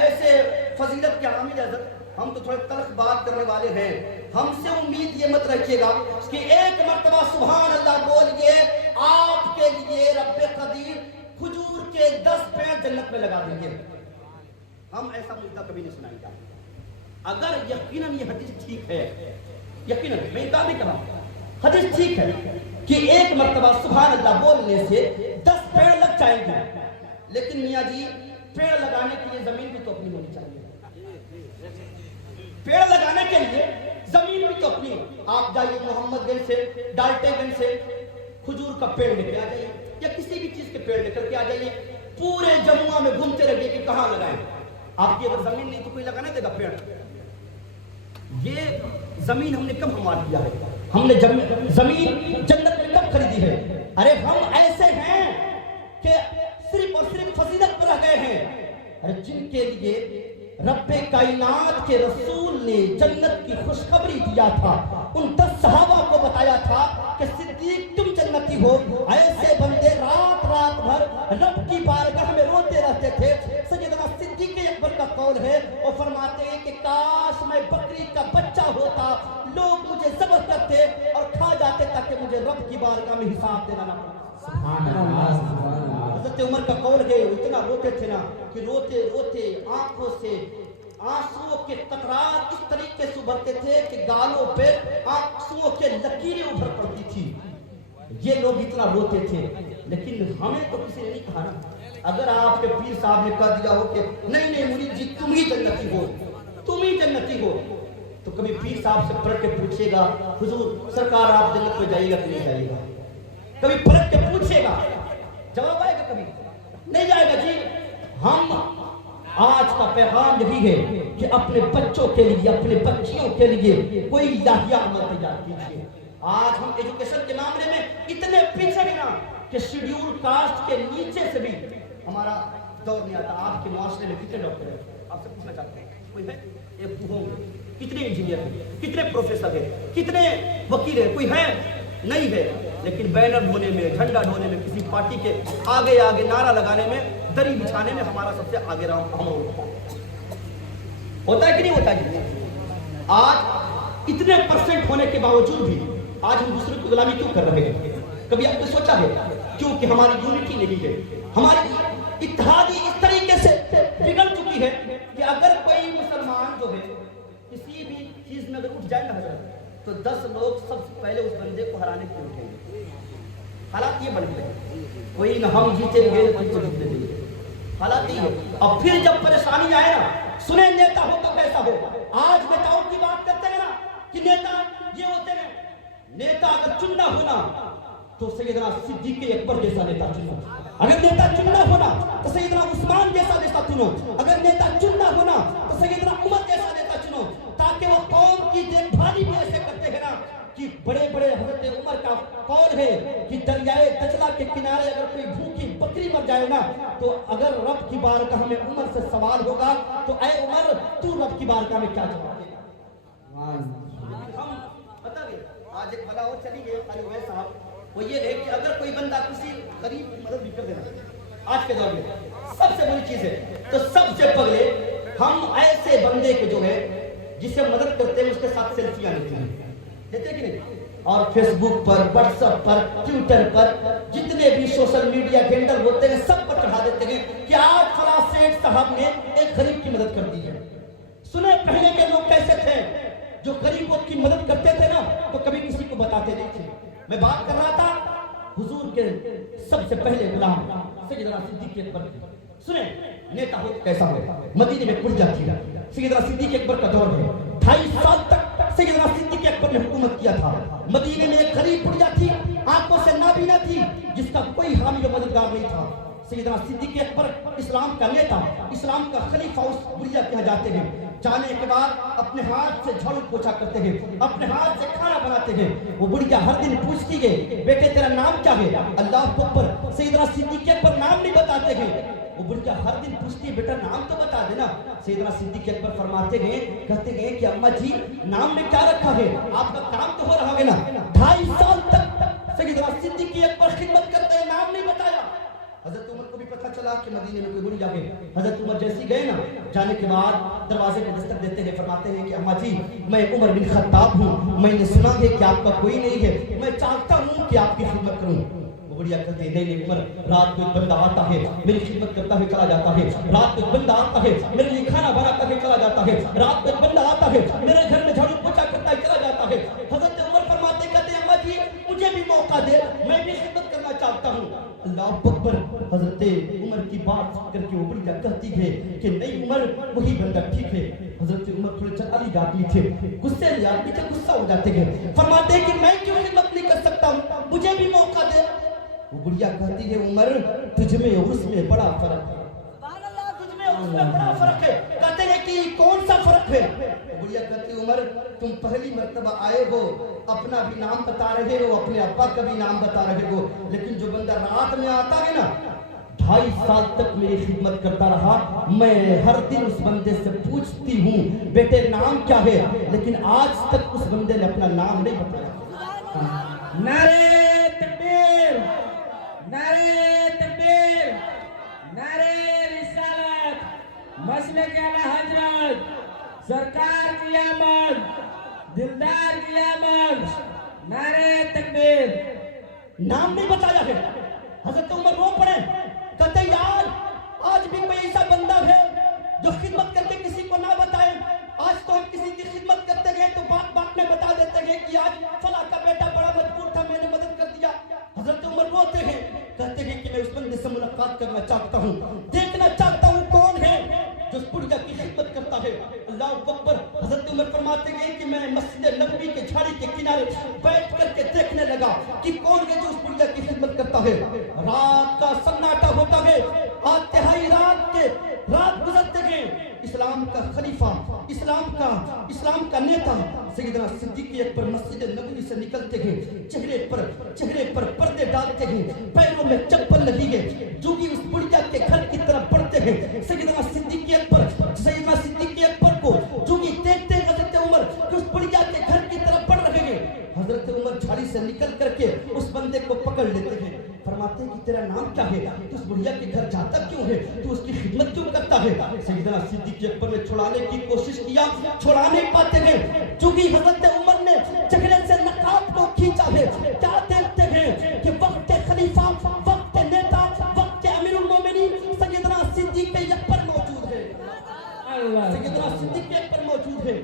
ایسے فضیلت کے حامل حضرت، ہم تو تھوڑے تلخ بات کرنے والے ہیں، ہم سے امید یہ مت رکھیے گا کہ ایک مرتبہ سبحان اللہ بولیے آپ کے لیے رب قدیر کھجور کے 10 پیڑ جنت میں لگا دیں گے۔ ہم ایسا مدعا کبھی نہیں سنائیں گے۔ اگر یقیناً یہ حدیث ٹھیک ہے، یقیناً میں انکار نہیں کر رہا، حدیث ٹھیک ہے کہ ایک مرتبہ سبحان اللہ بولنے سے 10 پیڑ لگ جائیں گے، لیکن میاں جی پیڑ لگانے کے لیے زمین بھی تو اپنی ہونی چاہیے، پیڑ لگانے کے لیے زمین بھی تو اپنی۔ آپ جائیے محمد گنج سے، ڈالٹے گنج سے کھجور کا پیڑ لے کے آ جائیے، یا کسی بھی چیز کے پیڑ لے کر کے آ جائیے، پورے جمعہ میں گھومتے رہیے کہ کہاں لگائیں۔ آپ کی اگر زمین نہیں تو کوئی لگانے دے گا پیڑ؟ یہ زمین ہم نے کب ہموار کیا ہے؟ ہم نے زمین جنت میں کب خریدی ہے؟ ارے ہم ایسے ہیں کہ صرف اور صرف فضیلت پر رہ گئے ہیں، ارے جن کے لیے رب کائنات کے رسول نے جنت کی خوشخبری دیا تھا، ان 10 صحابہ کو بتایا تھا کہ صدیق تم جنتی ہو۔ ایسے بندے رات رات بھر رب کی بارگاہ میں روتے رہتے تھے۔ سیدنا صدیق اکبر کا قول ہے، وہ فرماتے ہیں کہ کاش میں بکری کا بچہ ہوتا، لوگ مجھے ذبح کرتے اور کھا جاتے تاکہ مجھے رب کی بارگاہ میں حساب دینا نہ پڑے۔ سبحان اللہ۔ حضرت عمر کا قول ہے، اتنا روتے تھے نا کہ روتے روتے آنکھوں سے آنسوؤں کے قطرات اس طریقے سے ابھرتے تھے کہ گالوں پہ آنسوؤں کے لکیریں ابھر پڑتی تھی۔ یہ لوگ اتنا روتے تھے، لیکن ہمیں تو کسی نے نہیں کہا نا۔ اگر آپ کے پیر صاحب نے کہہ دیا ہو کہ نہیں نہیں مرید جی تم ہی جنتی ہو، تم ہی جنتی ہو، تو کبھی پیر صاحب سے پلٹ کے پوچھے گا حضور سرکار آپ جنت میں جائیے گا کہ نہیں جائیے گا؟ کبھی پلٹ کے پوچھے گا، جواب آئے گا؟ کبھی نہیں جائے گا جی۔ ہم آج کا پیغام یہی ہے کہ اپنے بچوں کے لیے، اپنے بچیوں کے لیے کوئی الہیہ عمل تیار کیجیے۔ آج ہم ایجوکیشن کے معاملے میں اتنے پیچھے ہیں نا کہ شیڈیول کاسٹ کے نیچے سے بھی ہمارا دور نہیں آتا۔ آپ کے معاشرے میں کتنے ڈاکٹر ہیں؟ آپ سے پوچھنا چاہتے ہیں، کوئی ہے؟ ایک ہوں گے، کتنے انجینئر ہیں، کتنے پروفیسر ہیں، کتنے وکیل ہیں؟ کوئی ہے؟ نہیں ہے۔ لیکن بینر ڈھونے میں، جھنڈا ڈھونے میں، کسی پارٹی کے آگے آگے نعرہ لگانے میں، دری بچھانے میں ہمارا سب سے آگے رہا ہوتا ہے کہ نہیں ہوتا جی؟ آج اتنے پرسنٹ ہونے کے باوجود بھی آج ہم دوسرے کی غلامی کیوں کر رہے ہیں؟ کبھی آپ نے سوچا ہے؟ کیونکہ ہماری یونٹی نہیں ہے، ہماری اتحادی اس طریقے سے بگڑ چکی ہے کہ اگر کوئی مسلمان جو ہے کسی بھی چیز میں اگر اٹھ جائے نا تو 10 لوگ سب سے پہلے اس بندے کو ہرانے کے لیے اٹھیں گے۔ حالات یہ بن گئے، کوئی نہ ہم جیتیں گے کوئی تو جیتنے دیں گے، حالات یہ ہے۔ اب پھر جب پریشانی آئے نا، سنیں نیتا ہو تو کیسا ہو۔ آج نیتاؤں کی بات کرتے ہیں نا کہ نیتا یہ ہوتے ہیں، نیتا اگر چننا ہونا تو سیدنا صدیق اکبر جیسا نیتا چنو، اگر نیتا چننا ہونا تو سیدنا عثمان جیسا نیتا چنو، اگر نیتا چننا ہونا تو سیدنا عمر جیسا نیتا چنو، تاکہ وہ قوم کی دیکھ بھالی بھی ایسے کرتے ہیں نا کہ بڑے بڑے حضرت عمر کا قول ہے کہ دریائے دجلہ کے کنارے اگر کوئی بھوکی بکری مر جائے نا تو اگر رب کی بارگاہ میں عمر سے سوال ہوگا تو اے عمر تو رب کی بارگاہ میں کیا جواب دے گا؟ ہم پتہ ہے آج ایک بلا اور چلی گئی قاری ہوئے صاحب، وہ یہ ہے کہ اگر کوئی بندہ کسی غریب کی مدد بھی کر دینا آج کے دور میں سب سے بڑی چیز ہے، تو سب سے پہلے ہم ایسے بندے کو جو ہے جسے مدد کرتے ہیں اس کے ساتھ سیلفیاں لیتے ہیں، لیتے کہ نہیں؟ اور فیس بک پر، واٹس ایپ پر، ٹویٹر پر جتنے بھی سوشل میڈیا ہینڈل ہوتے ہیں سب پر چڑھا دیتے ہیں کہ آج فلاں سیٹھ صاحب نے ایک غریب کی مدد کر دی ہے۔ سنیں پہلے کے لوگ کیسے تھے؟ جو غریبوں کی مدد کرتے تھے نا تو کبھی کسی کو بتاتے نہیں تھے۔ میں بات کر رہا تھا حضور کے سب سے پہلے غلام سیدنا صدیق اکبر کی۔ سنیں نیتا ہو کیسا ہو، مدینے میں پڑ جاتی ہے۔ سیدنا صدیق اکبر کا دور ہے، 2.5 سال تک سیدنا صدیق اکبر نے حکومت کیا تھا۔ مدینے میں ایک غریب پڑیا تھی، آنکھوں سے نابینا تھی، جس کا کوئی حامی و مددگار نہیں تھا۔ سیدنا صدیق اکبر اسلام کا نیتا، اسلام کا خلیفہ اس بڑیا کہا جاتے ہیں۔ جانے کے بعد اپنے ہاتھ سے جھاڑو پوچھا کرتے ہیں، اپنے ہاتھ سے کھانا بناتے ہیں۔ وہ بڑیا ہر دن پوچھتی ہے بیٹے تیرا نام کیا ہے؟ اللہ اکبر، سیدنا صدیق اکبر نام نہیں بتاتے ہیں۔ وہ بڑیا ہر دن پوچھتی ہے بیٹا نام تو بتا دینا۔ سیدنا صدیق اکبر فرماتے ہیں، کہتے ہیں کہ اماں جی نام میں کیا رکھا ہے، آپ کا کام تو ہو رہا ہے نا۔ 2.5 سال تک سیدنا صدیق اکبر خدمت کرتے ہیں، نام نہیں بتایا۔ حضرت عمر کو بھی پتہ چلا کہ مدینے میں کوئی بڑیا ہے۔ حضرت عمر جیسی گئے نا، جانے کے بعد دروازے پہ دستک دیتے ہیں، فرماتے ہیں کہ اماں جی میں عمر بن خطاب ہوں، میں نے سنا ہے کہ آپ کا کوئی نہیں ہے، میں چاہتا ہوں کہ آپ کی خدمت کروں۔ وہ بڑیا کہتے ہیں نہیں عمر، رات کو ایک بندہ آتا ہے میری خدمت کرتا ہے چلا جاتا ہے، رات کو ایک بندہ آتا ہے میرے لیے کھانا بناتا ہے چلا جاتا ہے، رات کو ایک بندہ آتا ہے میرے گھر میں جھاڑو پوچھا کرتا ہے چلا جاتا ہے۔ حضرت عمر فرماتے کہتے ہیں اماں جی مجھے بھی موقع دے، میں بھی خدمت کرنا چاہتا ہوں۔ اللہ اکبر، حضرت عمر کی بات کر کے وہ بڑیا کہتی ہے کہ نہیں عمر وہی بندہ ٹھیک ہے۔ حضرت عمر تھوڑے چلالی آدمی تھے، غصے لے آدمی تھے، غصہ ہو جاتے ہیں، فرماتے ہیں کہ میں کیوں خدمت نہیں کر سکتا ہوں، مجھے بھی موقع دے۔ وہ بڑیا کہتی ہے عمر تجھ میں اور اس میں بڑا فرق ہے، سبحان اللہ، تجھ میں اور اس میں بڑا فرق ہے۔ کہتے ہیں کہ کون سا فرق ہے؟ وہ بڑیا کہتی ہے عمر تم پہلی مرتبہ آئے ہو، اپنا بھی نام بتا رہے ہو، اپنے ابا کا بھی نام بتا رہے ہو، لیکن جو بندہ رات میں آتا ہے نا 2.5 سال تک میری خدمت کرتا رہا، میں ہر دن اس بندے سے پوچھتی ہوں بیٹے نام کیا ہے، لیکن آج تک اس بندے نے اپنا نام نہیں بتایا۔ نعرے تکبیر، نعرے تکبیر، نعرے رسالت، مسلک اعلی حضرت، سرکار کی آمد، دلدار کی آمد، نعرے تکبیر۔ نام نہیں بتایا ہے۔ حضرت عمر رو پڑے، کہتے یار آج بھی کوئی ایسا بندہ ہے جو خدمت کر کے کسی کو نہ بتائے۔ آج تو ہم کسی کی خدمت کرتے گئے تو بات بات میں بتا دیتے ہیں کہ آج فلاں کا بیٹا بڑا مجبور تھا میں نے مدد کر دیا۔ حضرت عمر روتے ہیں، کہتے ہیں کہ میں اس بندے سے ملاقات کرنا چاہتا ہوں، دیکھنا چاہتا ہوں کون ہے جو اس بڑیا کی خدمت کرتا ہے۔ اللہ اکبر، حضرت عمر فرماتے ہیں کہ میں مسجد نبوی کے جھاڑی کے کنارے بیٹھ کر کے دیکھنے لگا کہ کون ہے جو اس بڑیا کی خدمت کرتا ہے۔ رات کا سناٹا ہوتا ہے، آج تہائی رات گزرتے ہیں، اسلام کا خلیفہ، اسلام کا نیتا سیدنا صدیق اکبر مسجد نبوی سے نکلتے ہیں، چہرے پر پردے ڈالتے ہیں، پیروں میں چپل لگی ہے، جو بھی اس بڑیا کے گھر کی طرف بڑھتے ہیں، سیدنا صدیق اکبر کو جو بھی دیکھتے ہیں حضرت عمر کہ اس بڑیا کے گھر کی طرف بڑھ رہے ہیں، حضرت عمر جھاڑی سے نکل کر کے اس بندے کو پکڑ لیتے ہیں، فرماتے ہیں کہ تیرا نام کیا ہے، تو اس بڑیا کے گھر جاتا کیوں ہے، تو اس کی خدمت کیوں کرتا ہے۔ سیدنا صدیق اکبر نے چھڑانے کی کوشش کیا، چھڑا نہیں پاتے ہیں، چونکہ حضرت عمر نے چہرے سے نقاب کو کھینچا ہے۔ کیا دیکھتے ہیں کہ وقت خلیفہ، وقت نیتا، وقت امیر المومنین سیدنا صدیق اکبر موجود ہے، سیدنا صدیق اکبر موجود ہے۔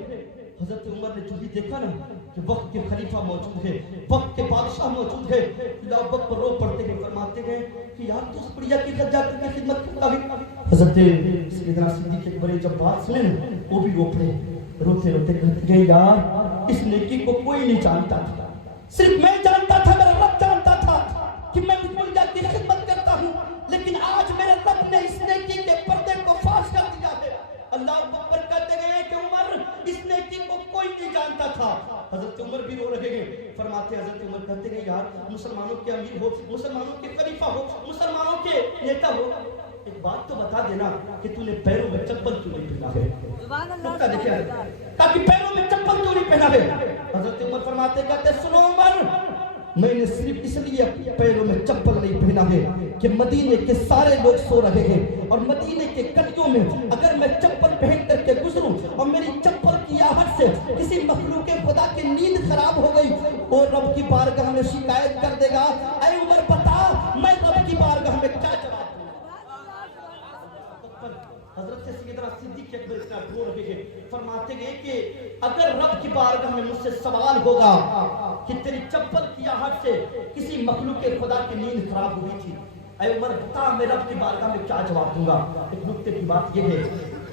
حضرت عمر نے جو بھی دیکھا نا کہ وقت کے خلیفہ موجود ہے، وقت کے بادشاہ موجود ہے، اللہ وقت پر رو پڑتے ہیں، فرماتے ہیں کہ یار تو اس بڑیا کے گھر جا کر کے خدمت کرتا ہے۔ حضرت سیدنا صدیق اکبر نے جب بات سنے نا وہ بھی رو پڑے، روتے روتے کہتے ہیں یار اس نیکی کو کوئی نہیں جانتا تھا، صرف میں جانتا تھا، میرا رب جانتا تھا کہ میں اس بڑیا کی خدمت کرتا ہوں، لیکن آج میرے رب نے اس نیکی کے پردے کو فاش کر دیا ہے۔ اللہ اکبر کہتے گئے کہ عمر اس نیکی کو کوئی نہیں جانتا تھا۔ حضرت عمر بھی رو رہے ہیں، فرماتے حضرت عمر کہتے گئے یار مسلمانوں کے امیر ہو، مسلمانوں کے خلیفہ ہو، مسلمانوں کے نیتا ہو، ایک بات تو بتا دینا کہ تو نے پیروں میں چپل کیوں نہیں پہنا ہے، دیکھا ہے تاکہ پیروں میں چپل کیوں نہیں پہنا ہے۔ حضرت عمر فرماتے کہتے سنو عمر، میں نے صرف اس لیے پیروں میں چپل نہیں پہنا ہے کہ مدینے کے سارے لوگ سو رہے ہیں اور مدینے کے گلیوں میں اگر میں چپل پہن کر کے گزروں اور میری چپل کی آہٹ سے سے کسی مخلوق خدا کی نیند خراب ہو گئی وہ رب کی بارگاہ میں شکایت کر دے گا، اے عمر بتا میں رب کی بارگاہ میں کیا جواب دوں؟ حضرت سیدنا صدیق اکبر اتنا رو رہے ہیں، فرماتے ہیں کہ اگر رب کی بارگاہ میں مجھ سے سوال ہوگا کہ تیری چپل کی آہٹ سے کسی مخلوق خدا کی نیند خراب ہوئی تھی، اے عمر بتا میں رب کی بارگاہ میں کیا جواب دوں گا؟ ایک نکتے کی بات یہ ہے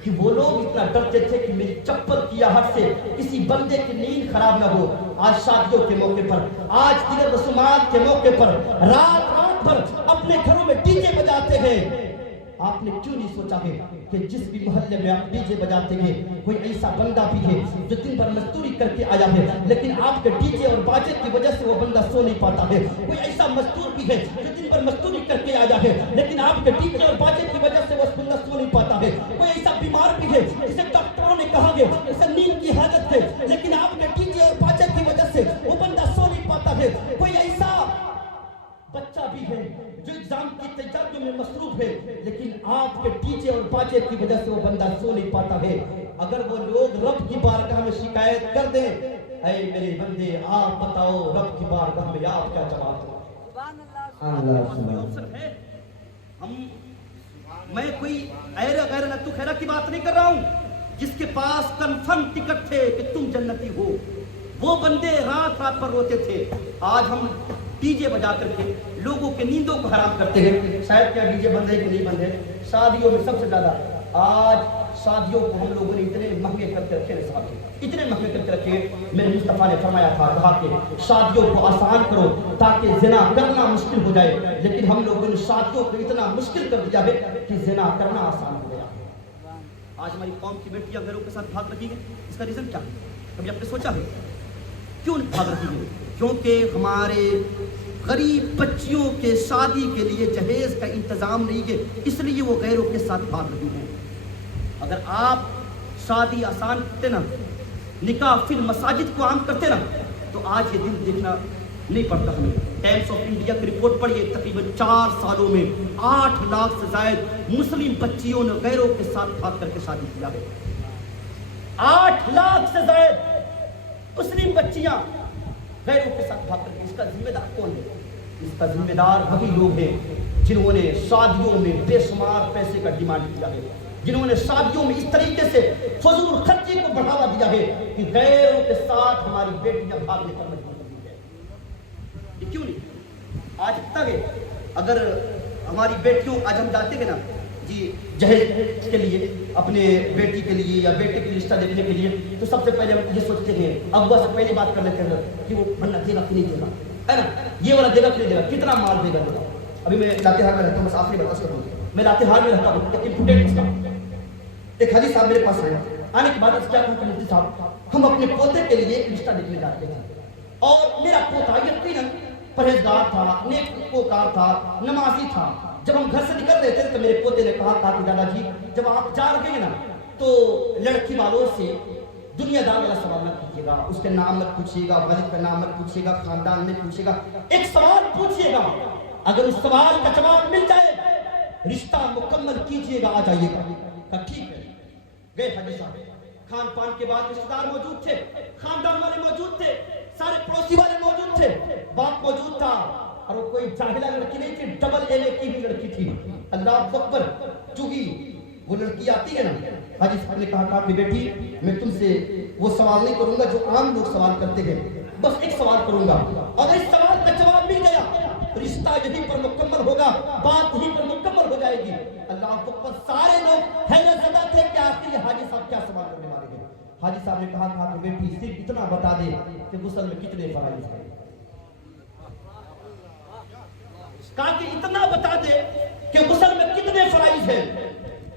کہ وہ لوگ اتنا ڈرتے تھے کہ میری چپل کی آہٹ سے کسی بندے کی نیند خراب نہ ہو۔ آج شادیوں کے موقع پر، آج دیگر رسومات کے موقع پر رات بھر اپنے گھروں میں ڈی جے بجاتے ہیں۔ آپ نے کیوں نہیں سوچا ہے کہ جس بھی محلے میں آپ ڈی جے بجاتے ہیں کوئی ایسا بندہ بھی ہے جو دن بھر مزدوری کر کے آیا ہے، لیکن آپ کے ڈی جے اور باجے کی وجہ سے وہ بندہ سو نہیں پاتا ہے۔ کوئی ایسا مزدور بھی ہے جو دن بھر مزدوری کر کے آیا ہے، لیکن آپ کے ڈی جے اور باجے کی وجہ سے وہ بندہ سو نہیں پاتا ہے۔ کوئی ایسا بیمار بھی ہے جسے ڈاکٹروں نے کہا ہے اسے نیند کی حاجت ہے، لیکن آپ کے ڈی جے اور باجے کی وجہ سے وہ بندہ سو نہیں پاتا ہے۔ کوئی ایسا بچہ بھی ہے جو ایگزام کی تیاریوں میں مصروف ہے، لیکن آپ کے ڈی جے اور باجے کی وجہ سے وہ بندہ سو نہیں پاتا ہے۔ اگر وہ لوگ رب کی بارگاہ میں شکایت کر دیں، اے میرے بندے آپ بتاؤ رب کی بارگاہ میں آپ کیا جواب دو؟ میں کوئی غیر نتو خیرہ کی بات نہیں کر رہا ہوں، جس کے پاس کنفرم ٹکٹ تھے کہ تم جنتی ہو، وہ بندے رات پر روتے تھے۔ آج ہم ڈی جے بجا کر کے لوگوں کے نیندوں کو حرام کرتے ہیں۔ شاید کیا ڈی جے بند ہے کہ نہیں بند ہے؟ شادیوں میں سب سے زیادہ آج شادیوں کو ہم لوگوں نے اتنے مہنگے کر کے رکھے، اتنے مہنگے کر کے رکھے۔ میرے مصطفیٰ نے فرمایا تھا، کہا کہ شادیوں کو آسان کرو تاکہ زنا کرنا مشکل ہو جائے، لیکن ہم لوگوں نے شادیوں کو اتنا مشکل کر دیا ہے کہ زنا کرنا آسان ہو گیا۔ آج ہماری قوم کی بیٹیاں غیروں کے ساتھ بھاگ رہی ہیں، اس کا ریزن کیا ہے؟ کبھی آپ نے سوچا ہے کیوں بھاگ رہی ہے؟ کیونکہ ہمارے غریب بچیوں کے شادی کے لیے جہیز کا انتظام نہیں ہے، اس لیے وہ غیروں کے ساتھ بھاگ رہی ہیں۔ اگر آپ شادی آسان کرتے نا، نکاح فی المساجد کو عام کرتے نا، تو آج یہ دن دیکھنا نہیں پڑتا ہمیں۔ ٹائمز آف انڈیا کی رپورٹ پڑھیے، تقریباً 4 سالوں میں 8 لاکھ سے زائد مسلم بچیوں نے غیروں کے ساتھ بھاگ کر کے شادی کیا ہے۔ 8 لاکھ سے زائد مسلم بچیاں غیروں کے ساتھ بھاگ کر کے، اس کا ذمہ دار کون ہے؟ اس کا ذمہ دار وہی لوگ ہیں جنہوں نے شادیوں میں بے شمار پیسے کا ڈیمانڈ کیا ہے، جنہوں نے شادیوں میں اس طریقے سے فضول خرچی کو بڑھاوا دیا ہے کہ غیروں کے ساتھ ہماری بیٹیاں بھاگنے پر مجبور ہوئی ہیں۔ یہ کیوں نہیں؟ آج تک اگر ہماری بیٹیوں، آج ہم جاتے ہیں نا جی جہیز کے لیے، اپنے بیٹی کے لیے یا بیٹے کے رشتہ دیکھنے کے لیے، تو سب سے پہلے ہم یہ سوچتے ہیں، ابا سے پہلے بات کر لیتے ہیں کہ وہ بننا دے گا کہ نہیں دے گا، ہے نا، یہ والا دے گا کہ نہیں دے گا، کتنا مال دے گا۔ ابھی میں لاتے میں رہتا ہوں، بس آخری بات کر دوں، میں لاتے میں رہتا ہوں، ایک حاجی صاحب میرے پاس آئے، آنے کے بعد کیا کہوں کہ مفتی صاحب ہم اپنے پوتے کے لیے رشتہ دیکھنے جاتے ہیں، اور میرا پوتا یقیناً پرہیزگار تھا، نیکوکار تھا، نمازی تھا۔ جب ہم گھر سے نکل رہے تھے تو میرے پوتے نے کہا کہ دادا جی جب آپ جا رہے ہیں نا تو لڑکی والوں سے دنیا دار والا سوال نہ کیجیے گا، اس کے نام مت پوچھیے گا، والد کا نام مت پوچھیے گا، خاندان میں پوچھیے گا، ایک سوال پوچھیے گا، اگر اس سوال کا جواب مل جائے رشتہ مکمل کیجیے گا، آ جائیے گا۔ کہا ٹھیک ہے۔ گئے حاجی صاحب، کھان پان کے بعد رشتہ دار موجود تھے، خاندان والے موجود تھے، سارے پڑوسی والے موجود تھے، باپ موجود تھا، اور وہ کوئی جاہلہ لڑکی نہیں تھی، ڈبل ایم اے کی بھی لڑکی تھی۔ اللہ اکبر، چونکہ وہ لڑکی آتی ہے نا، حاجی صاحب نے کہا کہ بیٹی میں تم سے وہ سوال نہیں کروں گا جو عام لوگ سوال کرتے ہیں، بس ایک سوال کروں گا، اور اس سوال کا جواب مل گیا رشتہ یہیں پر مکمل ہوگا، بات یہیں پر مکمل ہو جائے گی۔ اللہ اکبر، سارے لوگ حیرت زدہ تھے کہ آخر یہ حاجی صاحب کیا سوال کرنے والے ہیں۔ حاجی صاحب نے کہا کہ بیٹی صرف اتنا بتا دے کہ غسل میں کتنے فرائض ہیں، کہا کہ اتنا بتا دے کہ غسل میں کتنے فرائض ہیں۔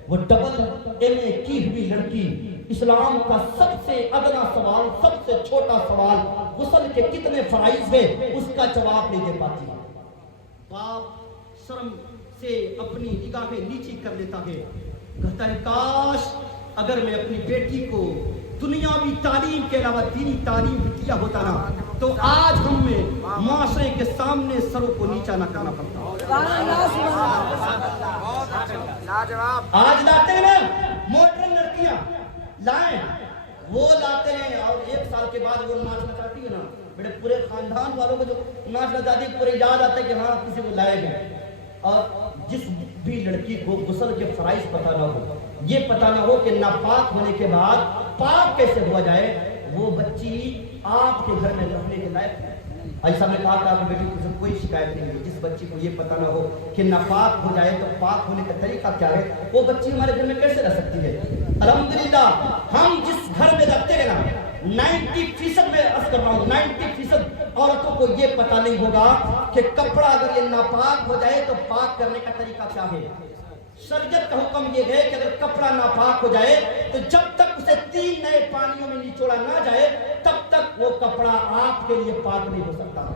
وہ ڈبل ایم اے کی ہوئی لڑکی اسلام کا سب سے ادنا سوال، سب سے چھوٹا سوال غسل کے کتنے فرائض ہیں، اس کا جواب نہیں دے پاتی۔ باپ شرم سے اپنی نگاہیں نیچی کر لیتا ہے، کہتا ہے کاش اگر میں اپنی بیٹی کو دنیاوی تعلیم کے علاوہ دینی تعلیم بھی دیا ہوتا نا تو آج ہم میں معاشرے کے سامنے سروں کو نیچا نہ کرنا پڑتا۔ آج لاتے ہیں نا ماڈرن لڑکیاں، لائیں وہ لاتے ہیں اور 1 سال کے بعد وہ ناچ نچاتی ہے نا میرے پورے خاندان والوں کو جو ناچ نچاتی ہے پورے یاد آتا ہے کہ ہاں کسی کو لائے گئے. اور جس بھی لڑکی کو غسل کے فرائض پتہ نہ ہو, یہ پتہ نہ ہو کہ ناپاک ہونے کے بعد پاک کیسے ہوا جائے, وہ بچی آپ کے گھر میں رہنے کے لائق ہے. ایسا میں کہا کہ آپ کی بیٹی کو کوئی شکایت نہیں ہے. جس بچی کو یہ پتہ نہ ہو کہ ناپاک ہو جائے تو پاک ہونے کا طریقہ کیا ہے, وہ بچی ہمارے گھر میں کیسے رہ سکتی ہے. الحمدللہ ہم جس گھر میں رہتے ہیں نا 90% میں عرض کر رہا ہوں 90% عورتوں کو یہ پتہ نہیں ہوگا کہ کپڑا اگر یہ ناپاک ہو جائے تو پاک کرنے کا طریقہ کیا ہے. شریعت کا حکم یہ ہے کہ اگر کپڑا ناپاک ہو جائے تو جب تک اسے 3 نئے پانیوں میں نچوڑا نہ جائے تب تک وہ کپڑا آپ کے لیے پاک نہیں ہو سکتا.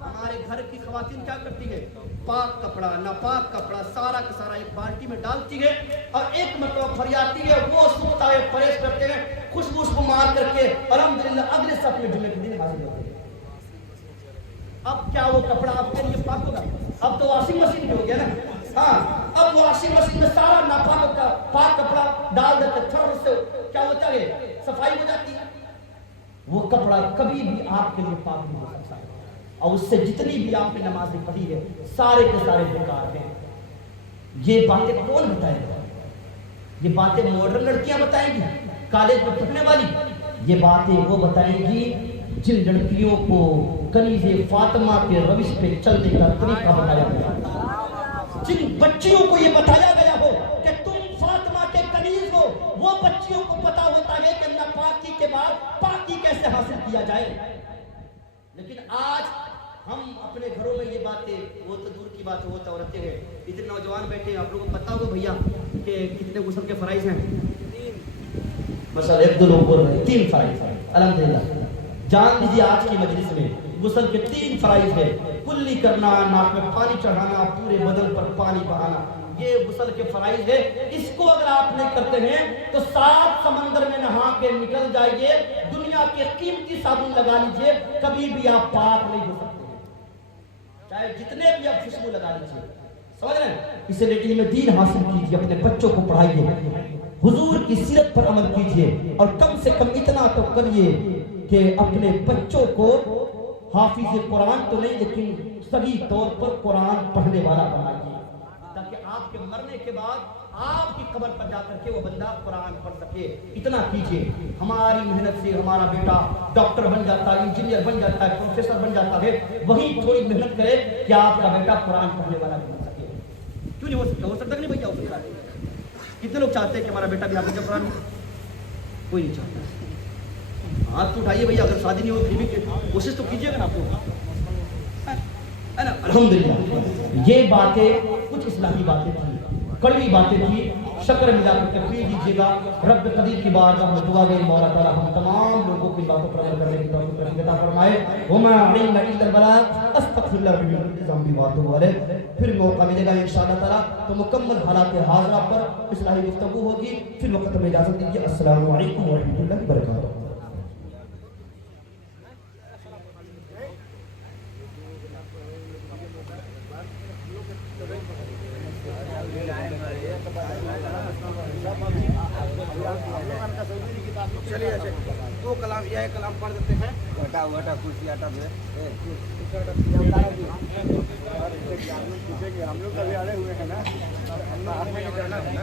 ہمارے گھر کی خواتین کیا کرتی ہے, پاک کپڑا ناپاک کپڑا سارا کا سارا ایک بالٹی میں ڈالتی ہے اور ایک مرتبہ پھریاتی ہے, وہ سوتا ہے, پریس کرتے ہیں, خوشبو کو مار کر کے الحمدللہ اگلے صف میں جمعے کے دن حاضر ہوتے ہیں. اب کیا وہ کپڑا آپ کے لیے پاک ہوگا؟ اب تو واشنگ مشین بھی ہو گیا نا. ہاں اب واشنگ مشین میں سارا ناپاک کا پاک کپڑا ڈال دیتے تھوڑا سے کیا ہوتا ہے, صفائی ہو جاتی ہے. وہ کپڑا کبھی بھی آپ کے لیے پاک نہیں ہو سکتا ہے, اور اس سے جتنی بھی آپ نے نمازیں پڑھی ہے سارے کے سارے بیکار ہیں. یہ باتیں کون بتائے گا؟ یہ باتیں ماڈرن لڑکیاں بتائیں گی کالج میں پڑھنے والی. یہ باتیں وہ بتائیں گی جن لڑکیوں کو کنیز فاطمہ کے روش پہ چلنے کا طریقہ بتایا گیا, جن بچیوں کو یہ بتایا گیا ہو کہ تم فاطمہ کے کنیز ہو, وہ بچیوں کو پتا ہوتا ہے کہ ناپاکی کے بعد پاکی کیسے حاصل کیا جائے. لیکن آج ہم اپنے گھروں میں یہ باتیں, وہ تو دور کی بات ہوتا رہتے ہیں. اتنے نوجوان بیٹھے ہیں, آپ لوگوں کو پتا ہوگا بھیا کہ کتنے غسل کے فرائض ہیں؟ 3 مثلا 1-2 لوگ بول رہے ہیں 3 فرائض. الحمدللہ جان لیجیے آج کی مجلس میں غسل کے 3 فرائض ہیں. کلی کرنا, ناک میں پانی چڑھانا, پورے بدن پر پانی بہانا, یہ غسل کے فرائض ہے. اس کو اگر آپ نہیں کرتے ہیں تو 7 سمندر میں نہا کے نکل جائیے, دنیا کے قیمتی صابن لگا لیجیے, کبھی بھی آپ پاک نہیں ہو سکتے ہیں, چاہے جتنے بھی آپ خوشبو لگا لیجیے. سمجھ رہے ہیں؟ اس لیے میں دین حاصل کیجیے, اپنے بچوں کو پڑھائیے, حضور کی سیرت پر عمل کیجیے, اور کم سے کم اتنا تو کریے کہ اپنے بچوں کو حافظ قرآن تو نہیں لیکن صحیح طور پر قرآن پڑھنے والا بنائیے, تاکہ آپ کے مرنے کے بعد آپ کی قبر پر جا کر کے وہ بندہ قرآن پڑھ سکے. اتنا کیجیے. ہماری محنت سے ہمارا بیٹا ڈاکٹر بن جاتا ہے, انجینئر بن جاتا ہے, پروفیسر بن جاتا ہے, وہی تھوڑی محنت کرے کہ آپ کا بیٹا قرآن پڑھنے والا بن سکے. کیوں نہیں ہو سکتا؟ ہو سکتا کہ نہیں بھیا, ہو سکتا ہے. کتنے لوگ چاہتے ہیں کہ ہمارا بیٹا بھی آپ کا قرآن؟ کوئی نہیں چاہتا. ہاتھ تو اٹھائیے بھیا, اگر شادی نہیں ہو پھر بھی کوشش تو کیجیے گا نا آپ کو, ہے نا. الحمدللہ یہ باتیں کچھ اسلامی باتیں تھیں, کڑوی باتیں تھیں, شکر ملا کر کے پی دیجیے گا. رب قدیر کی بارگاہ میں دعا گئی مولا تعالیٰ ہم تمام لوگوں کی باتوں پر عمل کرنے کی توفیق عطا فرمائے. وما علینا الا البلاغ, استغفر اللہ ربی من ذنبی واتوب علیہ. پھر موقع ملے گا انشاءاللہ تعالیٰ تو مکمل حالات حاضرہ پر اصلاحی گفتگو ہوگی. پھر وقت میں اجازت دیجیے. السلام علیکم ورحمۃ اللہ وبرکاتہ. چلیے 2 کلام, یہ کلام پڑھ دیتے ہیں. ہٹا کرسی ہٹا دے. ہم لوگ کبھی آئے ہوئے ہیں نا, ہم نے کرنا ہے نا.